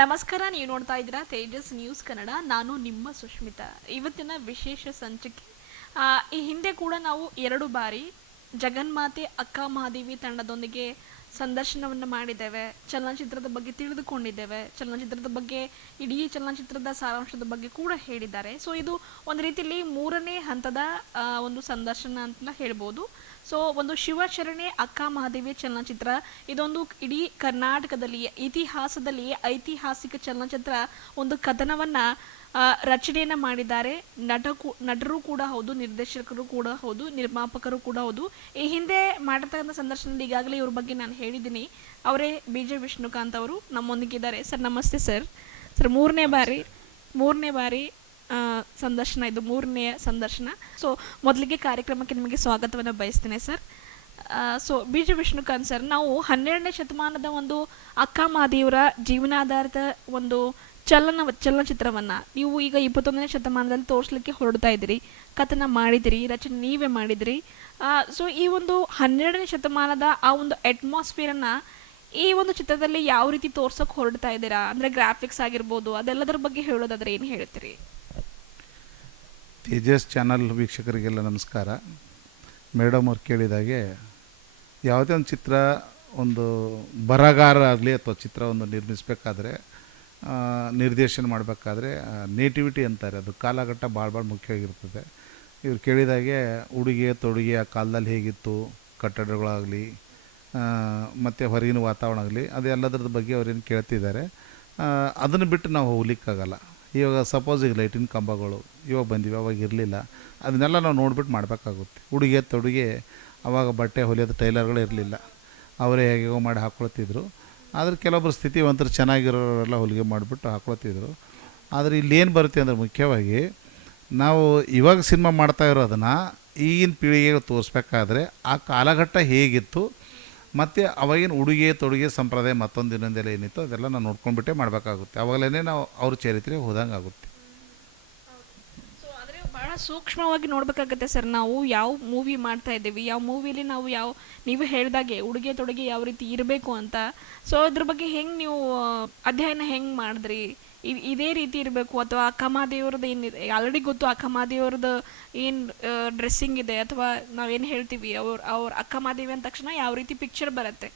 ನಮಸ್ಕಾರ, ನೀವು ನೋಡ್ತಾ ಇದ್ದೀರಾ ತೇಜಸ್ ನ್ಯೂಸ್ ಕನ್ನಡ. ನಾನು ನಿಮ್ಮ ಸುಷ್ಮಿತಾ ಇವತ್ತಿನ ವಿಶೇಷ ಸಂಚಿಕೆ. ಈ ಹಿಂದೆ ಕೂಡ ನಾವು ಎರಡು ಬಾರಿ ಜಗನ್ಮಾತೆ ಅಕ್ಕ ಮಹಾದೇವಿ ತಂಡದೊಂದಿಗೆ ಸಂದರ್ಶನವನ್ನು ಮಾಡಿದ್ದೇವೆ. ಚಲನಚಿತ್ರದ ಬಗ್ಗೆ ತಿಳಿದುಕೊಂಡಿದ್ದೇವೆ. ಚಲನಚಿತ್ರದ ಬಗ್ಗೆ, ಇಡೀ ಚಲನಚಿತ್ರದ ಸಾರಾಂಶದ ಬಗ್ಗೆ ಕೂಡ ಹೇಳಿದ್ದಾರೆ. ಸೊ ಇದು ಒಂದು ರೀತಿಯಲ್ಲಿ ಮೂರನೇ ಹಂತದ ಒಂದು ಸಂದರ್ಶನ ಅಂತ ಹೇಳ್ಬೋದು. ಸೊ ಒಂದು ಶಿವಶರಣೆ ಅಕ್ಕ ಮಹಾದೇವಿ ಚಲನಚಿತ್ರ. ಇದೊಂದು ಇಡೀ ಕರ್ನಾಟಕದಲ್ಲಿ ಇತಿಹಾಸದಲ್ಲಿ ಐತಿಹಾಸಿಕ ಚಲನಚಿತ್ರ ಒಂದು ಕಥನವನ್ನ ರಚನೆಯನ್ನು ಮಾಡಿದ್ದಾರೆ. ನಟ ನಟರು ಕೂಡ ಹೌದು ನಿರ್ದೇಶಕರು ಕೂಡ ಹೌದು ನಿರ್ಮಾಪಕರು ಕೂಡ ಹೌದು. ಈ ಹಿಂದೆ ಮಾಡಿರ್ತಕ್ಕಂಥ ಸಂದರ್ಶನದಲ್ಲಿ ಈಗಾಗಲೇ ಇವ್ರ ಬಗ್ಗೆ ನಾನು ಹೇಳಿದ್ದೀನಿ. ಅವರೇ ಬಿ ಜೆ ವಿಷ್ಣುಕಾಂತ್ ಅವರು ನಮ್ಮೊಂದಿಗಿದ್ದಾರೆ. ಸರ್ ನಮಸ್ತೆ ಸರ್. ಸರ್ ಮೂರನೇ ಬಾರಿ ಮೂರನೇ ಬಾರಿ ಸಂದರ್ಶನ, ಇದು ಮೂರನೆಯ ಸಂದರ್ಶನ. ಸೊ ಮೊದಲಿಗೆ ಕಾರ್ಯಕ್ರಮಕ್ಕೆ ನಿಮಗೆ ಸ್ವಾಗತವನ್ನು ಬಯಸ್ತೇನೆ sir so B G Vishnukant sir ನಾವು ಹನ್ನೆರಡನೇ ಶತಮಾನದ ಒಂದು ಅಕ್ಕ ಮಹಾದೇವರ ಜೀವನಾಧಾರಿತ ಒಂದು ಚಲನ, ಚಲನಚಿತ್ರವನ್ನು ನೀವು ಈಗ ಇಪ್ಪತ್ತೊಂದನೇ ಶತಮಾನದಲ್ಲಿ ತೋರಿಸ್ಲಿಕ್ಕೆ ಹೊರಡ್ತಾ ಇದ್ದೀರಿ. ಕಥನ ಮಾಡಿದಿರಿ ರಚನೆ ನೀವೇ ಮಾಡಿದಿರಿ ಸೊ ಈ ಒಂದು ಹನ್ನೆರಡನೇ ಶತಮಾನದ ಆ ಒಂದು ಅಟ್ಮಾಸ್ಫಿಯರನ್ನು ಈ ಒಂದು ಚಿತ್ರದಲ್ಲಿ ಯಾವ ರೀತಿ ತೋರ್ಸೋಕೆ ಹೊರಡ್ತಾ ಇದ್ದೀರಾ? ಅಂದ್ರೆ ಗ್ರಾಫಿಕ್ಸ್ ಆಗಿರ್ಬೋದು, ಅದೆಲ್ಲದರ ಬಗ್ಗೆ ಹೇಳೋದಾದ್ರೆ ಏನು ಹೇಳ್ತೀರಿ? ತೇಜಸ್ ಚಾನಲ್ ವೀಕ್ಷಕರಿಗೆಲ್ಲ ನಮಸ್ಕಾರ. ಮೇಡಮ್ ಅವ್ರು ಕೇಳಿದಾಗೆ ಯಾವುದೇ ಒಂದು ಚಿತ್ರ ಒಂದು ಬರಗಾರ ಆಗಲಿ ಅಥವಾ ಚಿತ್ರ ಒಂದು ನಿರ್ಮಿಸಬೇಕಾದ್ರೆ ನಿರ್ದೇಶನ ಮಾಡಬೇಕಾದ್ರೆ ನೇಟಿವಿಟಿ ಅಂತಾರೆ. ಅದು ಕಾಲಘಟ್ಟ ಭಾಳ ಭಾಳ ಮುಖ್ಯವಾಗಿರ್ತದೆ. ಇವ್ರು ಕೇಳಿದಾಗೆ ಉಡುಗೆ, ತೊಡುಗೆ ಆ ಕಾಲದಲ್ಲಿ ಹೇಗಿತ್ತು, ಕಟ್ಟಡಗಳಾಗಲಿ ಮತ್ತು ಹೊರಗಿನ ವಾತಾವರಣ ಆಗಲಿ ಅದೆಲ್ಲದ್ರದ್ದು ಬಗ್ಗೆ ಅವ್ರೇನು ಕೇಳ್ತಿದ್ದಾರೆ. ಅದನ್ನು ಬಿಟ್ಟು ನಾವು ಹೋಗ್ಲಿಕ್ಕಾಗಲ್ಲ. ಇವಾಗ ಸಪೋಸ್ ಈಗ ಲೈಟಿನ ಕಂಬಗಳು ಇವಾಗ ಬಂದಿವೆ, ಅವಾಗ ಇರಲಿಲ್ಲ. ಅದನ್ನೆಲ್ಲ ನಾವು ನೋಡ್ಬಿಟ್ಟು ಮಾಡಬೇಕಾಗುತ್ತೆ. ಉಡುಗೆ ತೊಡುಗೆ ಅವಾಗ ಬಟ್ಟೆ ಹೊಲಿಯೋದು ಟೈಲರ್ಗಳು ಇರಲಿಲ್ಲ. ಅವರೇ ಹೇಗೋ ಮಾಡಿ ಹಾಕ್ಕೊಳ್ತಿದ್ರು ಆದ್ರೆ ಕೆಲವೊಬ್ಬರು ಒಂಥರ ಚೆನ್ನಾಗಿರೋರೆಲ್ಲ ಹೊಲಿಗೆ ಮಾಡಿಬಿಟ್ಟು ಹಾಕ್ಕೊಳ್ತಿದ್ರು ಆದರೆ ಏನು ಬರುತ್ತೆ ಅಂದರೆ ಮುಖ್ಯವಾಗಿ ನಾವು ಇವಾಗ ಸಿನಿಮಾ ಮಾಡ್ತಾ ಇರೋದನ್ನು ಈಗಿನ ಪೀಳಿಗೆಗೆ ತೋರಿಸ್ಬೇಕಾದ್ರೆ ಆ ಕಾಲಘಟ್ಟ ಹೇಗಿತ್ತು? ಮತ್ತು ಅವಾಗಿನ ಉಡುಗೆ, ತೊಡುಗೆ ಸಂಪ್ರದಾಯ ಮತ್ತೊಂದು ಇನ್ನೊಂದೆಲ್ಲ ಏನಿತ್ತು ಅದೆಲ್ಲ ನಾವು ನೋಡ್ಕೊಂಡ್ಬಿಟ್ಟೆ ಮಾಡಬೇಕಾಗುತ್ತೆ. ಅವಾಗಲೇ ನಾವು ಅವ್ರ ಚರಿತ್ರೆ ಹೋದಂಗೆ ಆಗುತ್ತೆ ಸೂಕ್ಷ್ಮವಾಗಿ ನೋಡ್ಬೇಕಾಗತ್ತೆ ಸರ್, ನಾವು ಯಾವ ಮೂವಿ ಮಾಡ್ತಾ ಇದ್ದೀವಿ, ಯಾವ ಮೂವಿಲಿ ನಾವು ಯಾವ, ನೀವು ಹೇಳಿದಾಗೆ ಉಡುಗೆ, ತೊಡುಗೆ ಯಾವ ರೀತಿ ಇರಬೇಕು ಅಂತ. ಸೊ ಅದ್ರ ಬಗ್ಗೆ ಹೆಂಗೆ ನೀವು, ಅಧ್ಯಯನ ಹೆಂಗೆ ಮಾಡಿದ್ರಿ? ಇದೇ ರೀತಿ ಇರಬೇಕು. ಅಥವಾ ಅಕ್ಕಮಾದೇವ್ರದ್ದು ಏನಿದೆ ಆಲ್ರೆಡಿ ಗೊತ್ತು ಅಕ್ಕಮಾದೇವ್ರದ್ದು ಏನು ಡ್ರೆಸ್ಸಿಂಗ್ ಇದೆ. ಅಥವಾ ನಾವೇನು ಹೇಳ್ತೀವಿ, ಅವ್ರ ಅವ್ರ ಅಕ್ಕಮಾದೇವಿ ಅಂದ ತಕ್ಷಣ ಯಾವ ರೀತಿ ಪಿಕ್ಚರ್ ಬರುತ್ತೆ.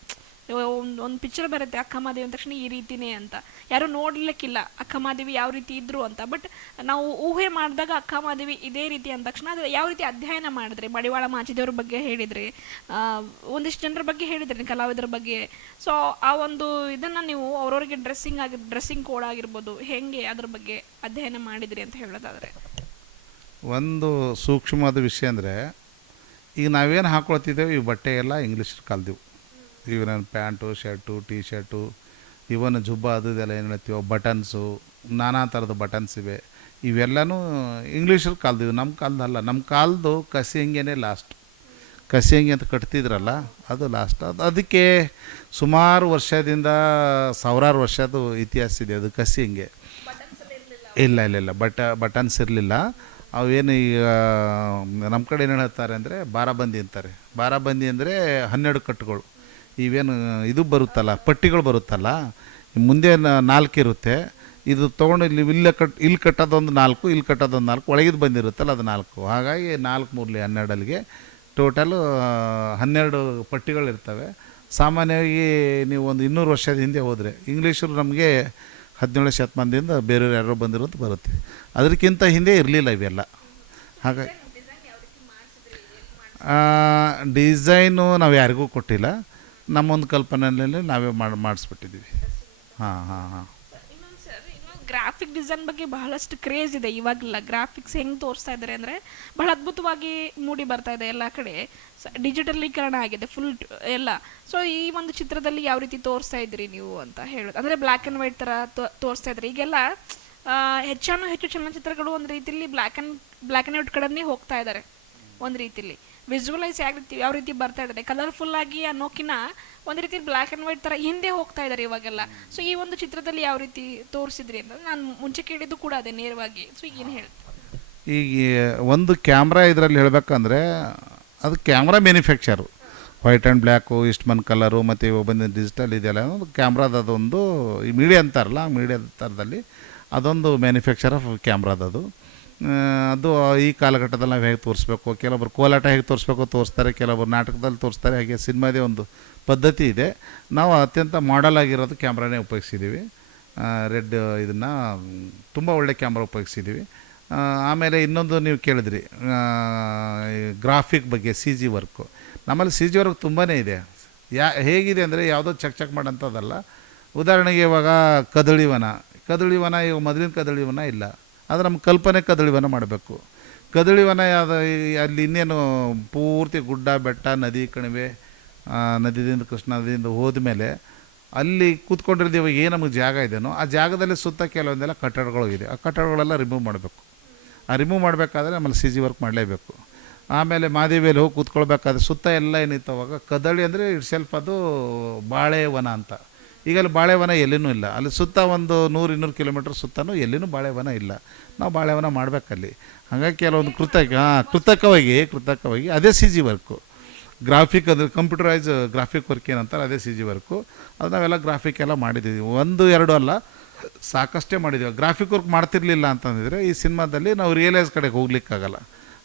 ಒಂದು ಒಂದು ಪಿಕ್ಚರ್ ಬರುತ್ತೆ ಅಕ್ಕಮಾದೇವಿ ಅಂದ ತಕ್ಷಣ ಈ ರೀತಿನೇ ಅಂತ. ಯಾರು ನೋಡ್ಲಿಕ್ಕಿಲ್ಲ ಅಕ್ಕಮಾದೇವಿ ಯಾವ ರೀತಿ ಇದ್ರು ಅಂತ. ಬಟ್ ನಾವು ಊಹೆ ಮಾಡಿದಾಗ ಅಕ್ಕಮಾದೇವಿ ಇದೇ ರೀತಿ ಅಂದ ತಕ್ಷಣ, ಅದು ಯಾವ ರೀತಿ ಅಧ್ಯಯನ ಮಾಡಿದ್ರೆ, ಮಡಿವಾಳ ಮಾಚಿದೇವ್ರ ಬಗ್ಗೆ ಹೇಳಿದ್ರಿ ಒಂದಿಷ್ಟು ಜನರ ಬಗ್ಗೆ ಹೇಳಿದ್ರಿ, ಕಲಾವಿದರ ಬಗ್ಗೆ. ಸೊ ಆ ಒಂದು ಇದನ್ನ ನೀವು ಅವ್ರವ್ರಿಗೆ ಡ್ರೆಸ್ಸಿಂಗ್ ಆಗಿ ಡ್ರೆಸ್ಸಿಂಗ್ ಕೋಡ್ ಆಗಿರ್ಬೋದು, ಹೆಂಗೆ ಅದ್ರ ಬಗ್ಗೆ ಅಧ್ಯಯನ ಮಾಡಿದ್ರಿ ಅಂತ ಹೇಳೋದಾದ್ರೆ. ಒಂದು ಸೂಕ್ಷ್ಮವಾದ ವಿಷಯ ಅಂದರೆ, ಈಗ ನಾವೇನು ಹಾಕೊಳ್ತಿದ್ದೇವೆ, ಈ ಬಟ್ಟೆ ಎಲ್ಲ English ಕಲ್ದೆವು. Even pant, shirt T shirt even ಜುಬ್ಬ ಅದು ಇದೆಲ್ಲ ಏನು ಹೇಳ್ತೀವೋ, ಬಟನ್ಸು, ನಾನಾ ಥರದ ಬಟನ್ಸ್ ಇವೆ. ಇವೆಲ್ಲನೂ ಇಂಗ್ಲೀಷಲ್ಲಿ ಕಾಲ್ದಿವಿ ನಮ್ಮ ಕಾಲದಲ್ಲ. ನಮ್ಮ ಕಾಲದ್ದು ಕಸಿ ಹಂಗೇನೆ ಲಾಸ್ಟ್ ಕಸಿ ಹಂಗೆ ಅಂತ ಕಟ್ತಿದ್ರಲ್ಲ, ಅದು ಲಾಸ್ಟ್ ಅದು ಅದಕ್ಕೆ ಸುಮಾರು ವರ್ಷದಿಂದ ಸಾವಿರಾರು ವರ್ಷದ್ದು ಇತಿಹಾಸ ಇದೆ ಅದು ಕಸಿ ಹಂಗೆ ಇಲ್ಲ ಇಲ್ಲ ಇಲ್ಲ. ಬಟ, ಬಟನ್ಸ್ ಇರಲಿಲ್ಲ. ಅವೇನು ಈಗ ನಮ್ಮ ಕಡೆ ಏನು ಹೇಳ್ತಾರೆ ಅಂದರೆ, ಬಾರಾಬಂದಿ ಅಂತಾರೆ. ಬಾರಾಬಂದಿ ಅಂದರೆ ಹನ್ನೆರಡು ಕಟ್ಟುಗಳು. ಇವೇನು, ಇದು ಬರುತ್ತಲ್ಲ, ಪಟ್ಟಿಗಳು ಬರುತ್ತಲ್ಲ, ಮುಂದೆ ನಾಲ್ಕು ಇರುತ್ತೆ. ಇದು ತೊಗೊಂಡು ಇಲ್ಲಿ ಇಲ್ಲೇ ಕಟ್, ಇಲ್ಲಿ ಕಟ್ಟೋದೊಂದು ನಾಲ್ಕು, ಇಲ್ಲಿ ಕಟ್ಟೋದೊಂದು ನಾಲ್ಕು ಒಳಗಿದ್ದು ಬಂದಿರುತ್ತಲ್ಲ ಅದು ನಾಲ್ಕು. ಹಾಗಾಗಿ ನಾಲ್ಕು ಮೂರಲಿ ಹನ್ನೆರಡಲ್ಲಿಗೆ ಟೋಟಲು ಹನ್ನೆರಡು ಪಟ್ಟಿಗಳಿರ್ತವೆ ಸಾಮಾನ್ಯವಾಗಿ ನೀವು ಒಂದು ಇನ್ನೂರು ವರ್ಷದ ಹಿಂದೆ ಹೋದರೆ, ಇಂಗ್ಲೀಷರು ನಮಗೆ ಹದಿನೇಳು ಶತಮಾನದಿಂದ ಬೇರೆಯವ್ರು ಯಾರೋ ಬಂದಿರೋದು ಬರುತ್ತೆ. ಅದಕ್ಕಿಂತ ಹಿಂದೆ ಇರಲಿಲ್ಲ ಇವೆಲ್ಲ. ಹಾಗಾಗಿ ಡಿಸೈನು ನಾವು ಯಾರಿಗೂ ಕೊಟ್ಟಿಲ್ಲ. ನಮ್ಮೊಂದು ಕಲ್ಪನೆಯಲ್ಲೇ ನಾವೇ ಮಾಡಿ, ಮಾಡಿಸ್ಬಿಟ್ಟಿದ್ದೀವಿ. ಹಾಂ ಹಾಂ ಹಾಂ. ಗ್ರಾಫಿಕ್ ಡಿಸೈನ್ ಬಗ್ಗೆ ಬಹಳಷ್ಟು ಕ್ರೇಜ್ ಇದೆ. ಇವಾಗೆಲ್ಲ ಗ್ರಾಫಿಕ್ಸ್ ಹೆಂಗೆ ತೋರಿಸ್ತಾ ಇದ್ದಾರೆ ಅಂದರೆ ಬಹಳ ಅದ್ಭುತವಾಗಿ ಮೂಡಿ ಬರ್ತಾ ಇದೆ ಎಲ್ಲ ಕಡೆ. ಡಿಜಿಟಲೀಕರಣ ಆಗಿದೆ ಫುಲ್ ಎಲ್ಲ. ಸೊ ಈ ಒಂದು ಚಿತ್ರದಲ್ಲಿ ಯಾವ ರೀತಿ ತೋರಿಸ್ತಾ ಇದ್ರಿ ನೀವು ಅಂತ ಹೇಳೋದು. ಅಂದರೆ ಬ್ಲ್ಯಾಕ್ ಆ್ಯಂಡ್ ವೈಟ್ ಥರ ತೋರಿಸ್ತಾ ಇದ್ರಿ. ಈಗೆಲ್ಲ ಹೆಚ್ಚಾನು ಹೆಚ್ಚು ಚಲನಚಿತ್ರಗಳು ಒಂದು ರೀತಿಯಲ್ಲಿ black and black and white ಕಡೆನೇ ಹೋಗ್ತಾ ಇದ್ದಾರೆ ಒಂದು ರೀತಿಲಿ. ವಿಜುವಲೈಸ್ ಯಾವ ರೀತಿ ಯಾವ ರೀತಿ ಬರ್ತಾ ಇದ್ದಾರೆ ಕಲರ್ಫುಲ್ ಆಗಿ ಅನ್ನೋಕಿನ ಒಂದು ರೀತಿ ಬ್ಲ್ಯಾಕ್ ಆ್ಯಂಡ್ ವೈಟ್ ಥರ ಹಿಂದೆ ಹೋಗ್ತಾ ಇದ್ದಾರೆ ಇವಾಗೆಲ್ಲ. ಸೊ ಈ ಒಂದು ಚಿತ್ರದಲ್ಲಿ ಯಾವ ರೀತಿ ತೋರಿಸಿದ್ರಿ ಅಂತ ನಾನು ಮುಂಚೆ ಕೇಳಿದ್ದು ಕೂಡ ಅದೇ ನೇರವಾಗಿ. ಸೊ ಈಗ ಏನು ಹೇಳ್ತೀನಿ ಈಗ ಒಂದು ಕ್ಯಾಮ್ರಾ ಇದರಲ್ಲಿ ಹೇಳಬೇಕಂದ್ರೆ ಅದು camera manufacture white and black Eastman colour ಮತ್ತು ಇವಾಗ ಡಿಜಿಟಲ್ ಇದೆಯಲ್ಲ ಒಂದು ಕ್ಯಾಮ್ರಾದದೊಂದು ಈ ಮೀಡಿಯಾ ಅಂತಾರಲ್ಲ ಮೀಡಿಯಾ ಥರದಲ್ಲಿ ಅದೊಂದು ಮ್ಯಾನುಫ್ಯಾಕ್ಚರ್ ಆಫ್ ಕ್ಯಾಮ್ರಾದದು ಅದು ಈ ಕಾಲಘಟ್ಟದಲ್ಲಿ ನಾವು ಹೇಗೆ ತೋರಿಸ್ಬೇಕು? ಕೆಲವೊಬ್ರು ಕೋಲಾಟ ಹೇಗೆ ತೋರಿಸ್ಬೇಕು ತೋರಿಸ್ತಾರೆ, ಕೆಲವೊಬ್ರು ನಾಟಕದಲ್ಲಿ ತೋರಿಸ್ತಾರೆ, ಹಾಗೆ ಸಿನಿಮಾದೇ ಒಂದು ಪದ್ಧತಿ ಇದೆ. ನಾವು ಅತ್ಯಂತ ಮಾಡಲ್ ಆಗಿರೋದು ಕ್ಯಾಮ್ರಾನೇ ಉಪಯೋಗಿಸಿದ್ದೀವಿ. ರೆಡ್ ಇದನ್ನು, ತುಂಬ ಒಳ್ಳೆ ಕ್ಯಾಮ್ರಾ ಉಪಯೋಗಿಸಿದ್ದೀವಿ. ಆಮೇಲೆ ಇನ್ನೊಂದು ನೀವು ಕೇಳಿದ್ರಿ ಗ್ರಾಫಿಕ್ ಬಗ್ಗೆ, ಸಿ ಜಿ ವರ್ಕು. ನಮ್ಮಲ್ಲಿ ಸಿ ಜಿ ವರ್ಕ್ ತುಂಬಾ ಇದೆ. ಯಾ, ಹೇಗಿದೆ ಅಂದರೆ ಯಾವುದೋ ಚಕ್ ಚಕ್ ಮಾಡೋಂಥದ್ದಲ್ಲ. ಉದಾಹರಣೆಗೆ ಇವಾಗ ಕದಳಿವನ ಕದಳಿವನ ಇವಾಗ ಮೊದಲಿನ ಕದಳಿವನ ಇಲ್ಲ. ಅದು ನಮ್ಮ ಕಲ್ಪನೆ ಕದಳಿವನ ಮಾಡಬೇಕು. ಕದಳಿವನ ಯಾವ್ದು, ಈ- ಅಲ್ಲಿ ಇನ್ನೇನು ಪೂರ್ತಿ ಗುಡ್ಡ, ಬೆಟ್ಟ, ನದಿ ಕಣಿವೆ ನದಿಯಿಂದ ಕೃಷ್ಣ ನದಿಯಿಂದ ಹೋದ್ಮೇಲೆ ಅಲ್ಲಿ ಕೂತ್ಕೊಂಡಿರೋದು ಏನು ನಮಗೆ ಜಾಗ ಇದೆಯೋ ಆ ಜಾಗದಲ್ಲಿ ಸುತ್ತ ಕೆಲವೊಂದೆಲ್ಲ ಕಟ್ಟಡಗಳು ಇದೆ. ಆ ಕಟ್ಟಡಗಳೆಲ್ಲ ರಿಮೂವ್ ಮಾಡಬೇಕು. ಆ ರಿಮೂವ್ ಮಾಡಬೇಕಾದ್ರೆ ಆಮೇಲೆ ಸಿ ಜಿ ವರ್ಕ್ ಮಾಡಲೇಬೇಕು. ಆಮೇಲೆ ಮಾದೇವಿಯಲ್ಲಿ ಹೋಗಿ ಕೂತ್ಕೊಳ್ಬೇಕಾದ್ರೆ ಸುತ್ತ ಎಲ್ಲ ಏನಿತ್ತು ಅವಾಗ? ಕದಳಿ ಅಂದರೆ ಇಟ್ ಸೆಲ್ಫ್ ಅದು ಬಾಳೆವನ ಅಂತ. ಈಗ ಅಲ್ಲಿ ಬಾಳೆವನ ಎಲ್ಲಿನೂ ಇಲ್ಲ. ಅಲ್ಲಿ ಸುತ್ತ ಒಂದು ನೂರು ಇನ್ನೂರು ಕಿಲೋಮೀಟ್ರ್ ಸುತ್ತನೂ ಎಲ್ಲಿನೂ ಬಾಳೆವನ ಇಲ್ಲ. ನಾವು ಬಾಳೆವನ ಮಾಡಬೇಕಲ್ಲಿ. ಹಾಗಾಗಿ ಕೆಲವೊಂದು ಕೃತಕ, ಹಾಂ, ಕೃತಕವಾಗಿ ಕೃತಕವಾಗಿ ಅದೇ ಸಿ ಜಿ ವರ್ಕು. ಗ್ರಾಫಿಕ್ ಅಂದರೆ ಕಂಪ್ಯೂಟರೈಸ್ ಗ್ರಾಫಿಕ್ ವರ್ಕ್ ಏನಂತಾರೆ ಅದೇ ಸಿ ಜಿ ವರ್ಕು. ಅದು ನಾವೆಲ್ಲ ಗ್ರಾಫಿಕ್ ಎಲ್ಲ ಮಾಡಿದ್ದೀವಿ. ಒಂದು, ಎರಡು ಅಲ್ಲ, ಸಾಕಷ್ಟೇ ಮಾಡಿದ್ದೀವಿ. ಗ್ರಾಫಿಕ್ ವರ್ಕ್ ಮಾಡ್ತಿರ್ಲಿಲ್ಲ ಅಂತಂದಿದ್ರೆ ಈ ಸಿನಿಮಾದಲ್ಲಿ ನಾವು ರಿಯಲೈಸ್ ಕಡೆಗೆ ಹೋಗ್ಲಿಕ್ಕಾಗಲ್ಲ.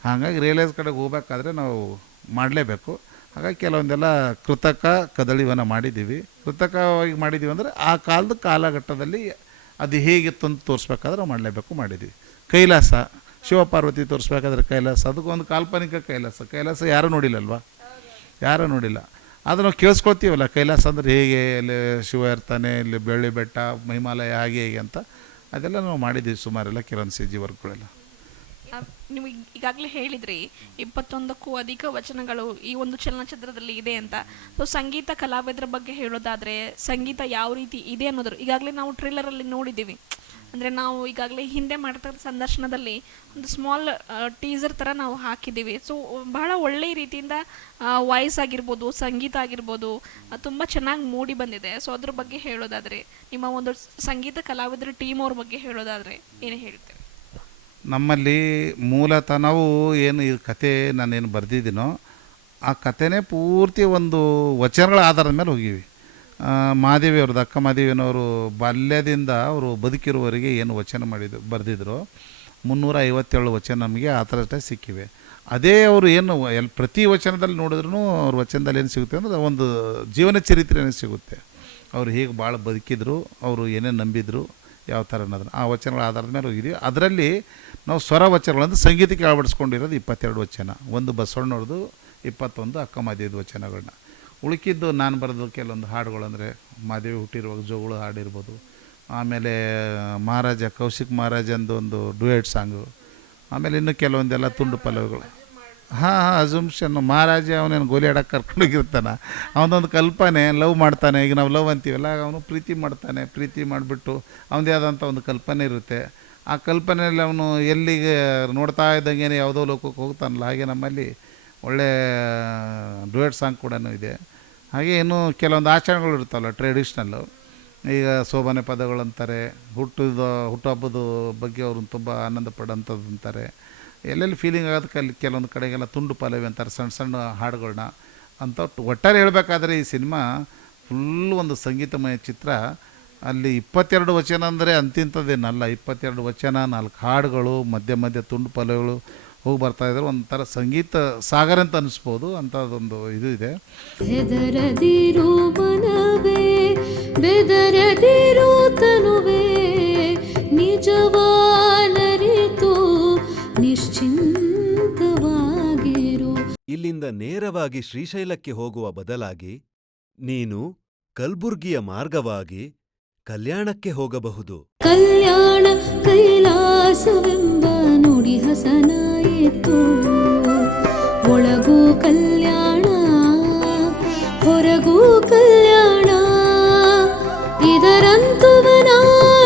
ಹಾಗಾಗಿ ರಿಯಲೈಸ್ ಕಡೆಗೆ ಹೋಗ್ಬೇಕಾದ್ರೆ ನಾವು ಮಾಡಲೇಬೇಕು. ಹಾಗಾಗಿ ಕೆಲವೊಂದೆಲ್ಲ ಕೃತಕ ಕದಳಿವನ್ನು ಮಾಡಿದ್ದೀವಿ. ಕೃತಕವಾಗಿ ಮಾಡಿದ್ದೀವಿ ಅಂದರೆ ಆ ಕಾಲದ ಕಾಲಘಟ್ಟದಲ್ಲಿ ಅದು ಹೇಗಿತ್ತು ಅಂತ ತೋರಿಸ್ಬೇಕಾದ್ರೆ ಮಾಡಲೇಬೇಕು ಮಾಡಿದ್ದೀವಿ. ಕೈಲಾಸ, ಶಿವಪಾರ್ವತಿ ತೋರಿಸ್ಬೇಕಾದ್ರೆ ಕೈಲಾಸ, ಅದಕ್ಕೊಂದು ಕಾಲ್ಪನಿಕ ಕೈಲಾಸ. ಕೈಲಾಸ ಯಾರೂ ನೋಡಿಲ್ಲಲ್ವ? ಯಾರೂ ನೋಡಿಲ್ಲ. ಅದು ನಾವು ಕೇಳಿಸ್ಕೊಳ್ತೀವಲ್ಲ, ಕೈಲಾಸ ಅಂದರೆ ಹೇಗೆ, ಇಲ್ಲಿ ಶಿವ ಇರ್ತಾನೆ, ಇಲ್ಲಿ ಬೆಳ್ಳಿ ಬೆಟ್ಟ ಹಿಮಾಲಯ ಹಾಗೆ ಹೇಗೆ ಅಂತ. ಅದೆಲ್ಲ ನಾವು ಮಾಡಿದ್ದೀವಿ ಸುಮಾರೆಲ್ಲ ಕೆಲವೊಂದು ಸಿ ಜಿ ವರ್ಕ್ಗಳೆಲ್ಲ. ನೀವು ಈಗ್- ಈಗಾಗಲೇ ಹೇಳಿದ್ರಿ, ಇಪ್ಪತ್ತೊಂದಕ್ಕೂ ಅಧಿಕ ವಚನಗಳು ಈ ಒಂದು ಚಲನಚಿತ್ರದಲ್ಲಿ ಇದೆ ಅಂತ. ಸೊ ಸಂಗೀತ, ಕಲಾವಿದರ ಬಗ್ಗೆ ಹೇಳೋದಾದ್ರೆ, ಸಂಗೀತ ಯಾವ ರೀತಿ ಇದೆ ಅನ್ನೋದ್ರ, ಈಗಾಗಲೇ ನಾವು ಟ್ರೇಲರ್ ಅಲ್ಲಿ ನೋಡಿದ್ದೀವಿ. ಅಂದ್ರೆ ನಾವು ಈಗಾಗಲೇ ಹಿಂದೆ ಮಾಡ್ತಕ್ಕಂಥ ಸಂದರ್ಶನದಲ್ಲಿ ಒಂದು ಸ್ಮಾಲ್ ಟೀಸರ್ ತರ ನಾವು ಹಾಕಿದ್ದೀವಿ. ಸೊ ಬಹಳ ಒಳ್ಳೆ ರೀತಿಯಿಂದ ವಾಯ್ಸ್ ಆಗಿರ್ಬೋದು, ಸಂಗೀತ ಆಗಿರ್ಬೋದು ತುಂಬಾ ಚೆನ್ನಾಗಿ ಮೂಡಿ ಬಂದಿದೆ. ಸೊ ಅದ್ರ ಬಗ್ಗೆ ಹೇಳೋದಾದ್ರೆ, ನಿಮ್ಮ ಒಂದು ಸಂಗೀತ, ಕಲಾವಿದರ ಟೀಮ್ ಅವ್ರ ಬಗ್ಗೆ ಹೇಳೋದಾದ್ರೆ, ಏನು ಹೇಳ್ತೀರಿ? ನಮ್ಮಲ್ಲಿ ಮೂಲತಃ ನಾವು ಏನು ಈ ಕತೆ ನಾನೇನು ಬರೆದಿದ್ದೀನೋ ಆ ಕತೆನೇ ಪೂರ್ತಿ ಒಂದು ವಚನಗಳ ಆಧಾರದ ಮೇಲೆ ಹೋಗಿವಿ. ಆ, ಮಾದೇವಿ ಅವ್ರದ್ದು ಅಕ್ಕ ಮಾದೇವಿನವರು ಬಾಲ್ಯದಿಂದ ಅವರು ಬದುಕಿರುವವರಿಗೆ ಏನು ವಚನ ಮಾಡಿದ್ರು ಬರೆದಿದ್ರು. ಮುನ್ನೂರ ಐವತ್ತೇಳು ವಚನ ನಮಗೆ ಆ ಥರ ಸಿಕ್ಕಿವೆ. ಅದೇ ಅವರು ಏನು ಎಲ್ಲಿ ಪ್ರತಿ ವಚನದಲ್ಲಿ ನೋಡಿದ್ರೂ ಅವ್ರ ವಚನದಲ್ಲಿ ಏನು ಸಿಗುತ್ತೆ ಅಂದರೆ ಒಂದು ಜೀವನ ಚರಿತ್ರೆನೇ ಸಿಗುತ್ತೆ. ಅವರು ಹೇಗೆ ಭಾಳ ಬದುಕಿದ್ರು ಅವರು ಏನೇನು ನಂಬಿದ್ರು ಯಾವ ಥರ ಅನ್ನೋದನ್ನ ಆ ವಚನಗಳ ಆಧಾರದ ಮೇಲೆ ಹೋಗಿದ್ದೀವಿ. ಅದರಲ್ಲಿ ನಾವು ಸ್ವರ ವಚನಗಳನ್ನು ಸಂಗೀತಕ್ಕೆ ಅಳವಡಿಸ್ಕೊಂಡಿರೋದು ಇಪ್ಪತ್ತೆರಡು ವಚನ. ಒಂದು ಬಸವಣ್ಣವ್ರದ್ದು, ಇಪ್ಪತ್ತೊಂದು ಅಕ್ಕ ಮಾದೇವಿದ ವಚನಗಳನ್ನ ಉಳುಕಿದ್ದು ನಾನು ಬರೆದು ಕೆಲವೊಂದು ಹಾಡುಗಳಂದರೆ ಮಾದೇವಿ ಹುಟ್ಟಿರುವಾಗ ಜೋಗಳು ಹಾಡಿರ್ಬೋದು. ಆಮೇಲೆ ಮಹಾರಾಜ, ಕೌಶಿಕ್ ಮಹಾರಾಜಂದು ಒಂದು ಡುಯೆಟ್ ಸಾಂಗು. ಆಮೇಲೆ ಇನ್ನು ಕೆಲವೊಂದೆಲ್ಲ ತುಂಡು ಪಲ್ಲವಿಗಳು. ಹಾಂ ಹಾಂ ಅಜುಮ್ಷನ್ ಮಹಾರಾಜ ಅವನೇನು ಗೋಲಿ ಆಡಕ್ಕೆ ಕರ್ಕೊಂಡೋಗಿರ್ತಾನೆ ಅವನೊಂದು ಕಲ್ಪನೆ, ಲವ್ ಮಾಡ್ತಾನೆ. ಈಗ ನಾವು ಲವ್ ಅಂತೀವಲ್ಲ ಅವನು ಪ್ರೀತಿ ಮಾಡ್ತಾನೆ. ಪ್ರೀತಿ ಮಾಡಿಬಿಟ್ಟು ಅವನದೇ ಆದಂಥ ಒಂದು ಕಲ್ಪನೆ ಇರುತ್ತೆ. ಆ ಕಲ್ಪನೆಯಲ್ಲಿ ಅವನು ಎಲ್ಲಿಗೆ ನೋಡ್ತಾ ಇದ್ದಂಗೆ ಯಾವುದೋ ಲೋಕಕ್ಕೆ ಹೋಗ್ತಾನಲ್ಲ, ಹಾಗೆ ನಮ್ಮಲ್ಲಿ ಒಳ್ಳೆ ಡುಯೆಟ್ ಸಾಂಗ್ ಕೂಡ ಇದೆ. ಹಾಗೆ ಇನ್ನೂ ಕೆಲವೊಂದು ಆಚರಣೆಗಳು ಇರ್ತಾವಲ್ಲ ಟ್ರೆಡಿಷ್ನಲ್ಲು ಈಗ ಶೋಭಾನೆ ಪದಗಳು ಅಂತಾರೆ, ಹುಟ್ಟಿದ, ಹುಟ್ಟುಹಬ್ಬದ ಬಗ್ಗೆ ಅವರು ತುಂಬ ಆನಂದ ಪಡೋಂಥದ್ದು ಅಂತಾರೆ. ಎಲ್ಲೆಲ್ಲಿ ಫೀಲಿಂಗ್ ಆಗೋದಕ್ಕೆ ಅಲ್ಲಿ ಕೆಲವೊಂದು ಕಡೆಗೆಲ್ಲ ತುಂಡು ಪಲ್ಲವಿ ಅಂತಾರೆ, ಸಣ್ಣ ಸಣ್ಣ ಹಾಡುಗಳನ್ನ ಅಂತ ಒಟ್ಟು- ಒಟ್ಟಾರೆ ಹೇಳಬೇಕಾದ್ರೆ ಈ ಸಿನಿಮಾ ಫುಲ್ ಒಂದು ಸಂಗೀತಮಯ ಚಿತ್ರ. ಅಲ್ಲಿ ಇಪ್ಪತ್ತೆರಡು ವಚನ ಅಂದರೆ ಅಂತಿಂಥದ್ದೇನಲ್ಲ. ಇಪ್ಪತ್ತೆರಡು ವಚನ ನಾಲ್ಕು ಹಾಡುಗಳು ಮಧ್ಯ ಮಧ್ಯ ತುಂಡು ಪಲ್ಲವಿಗಳು ಹೋಗಿ ಬರ್ತಾ ಇದ್ರೆ ಒಂಥರ ಸಂಗೀತ ಸಾಗರ ಅಂತ ಅನಿಸ್ಬೋದು. ಅಂಥದ್ದೊಂದು ಇದು ಇದೆ. ಇಲ್ಲಿಂದ ನೇರವಾಗಿ ಶ್ರೀಶೈಲಕ್ಕೆ ಹೋಗುವ ಬದಲಾಗಿ ನೀನು ಕಲ್ಬುರ್ಗಿಯ ಮಾರ್ಗವಾಗಿ ಕಲ್ಯಾಣಕ್ಕೆ ಹೋಗಬಹುದು. ಕಲ್ಯಾಣ ಕೈಲಾಸವೆಂಬ ನುಡಿ ಹಸನಾಯಿತು ಒಳಗೂ ಕಲ್ಯಾಣ ಹೊರಗೂ ಕಲ್ಯಾಣ ಇದರಂತವನಾರು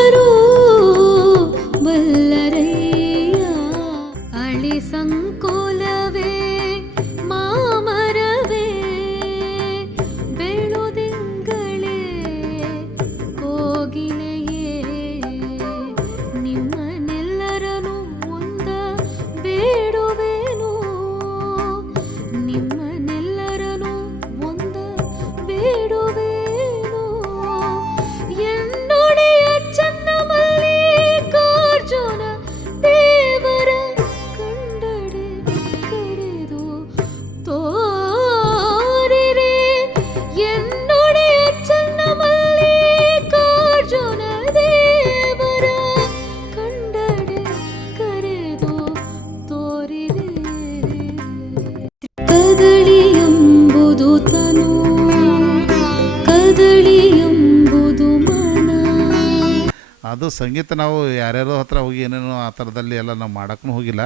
ಸಂಗೀತ ನಾವು ಯಾರ್ಯಾರೋ ಹತ್ರ ಹೋಗಿ ಏನೇನೋ ಆ ಥರದಲ್ಲಿ ಎಲ್ಲ ನಾವು ಮಾಡೋಕ್ಕೂ ಹೋಗಿಲ್ಲ.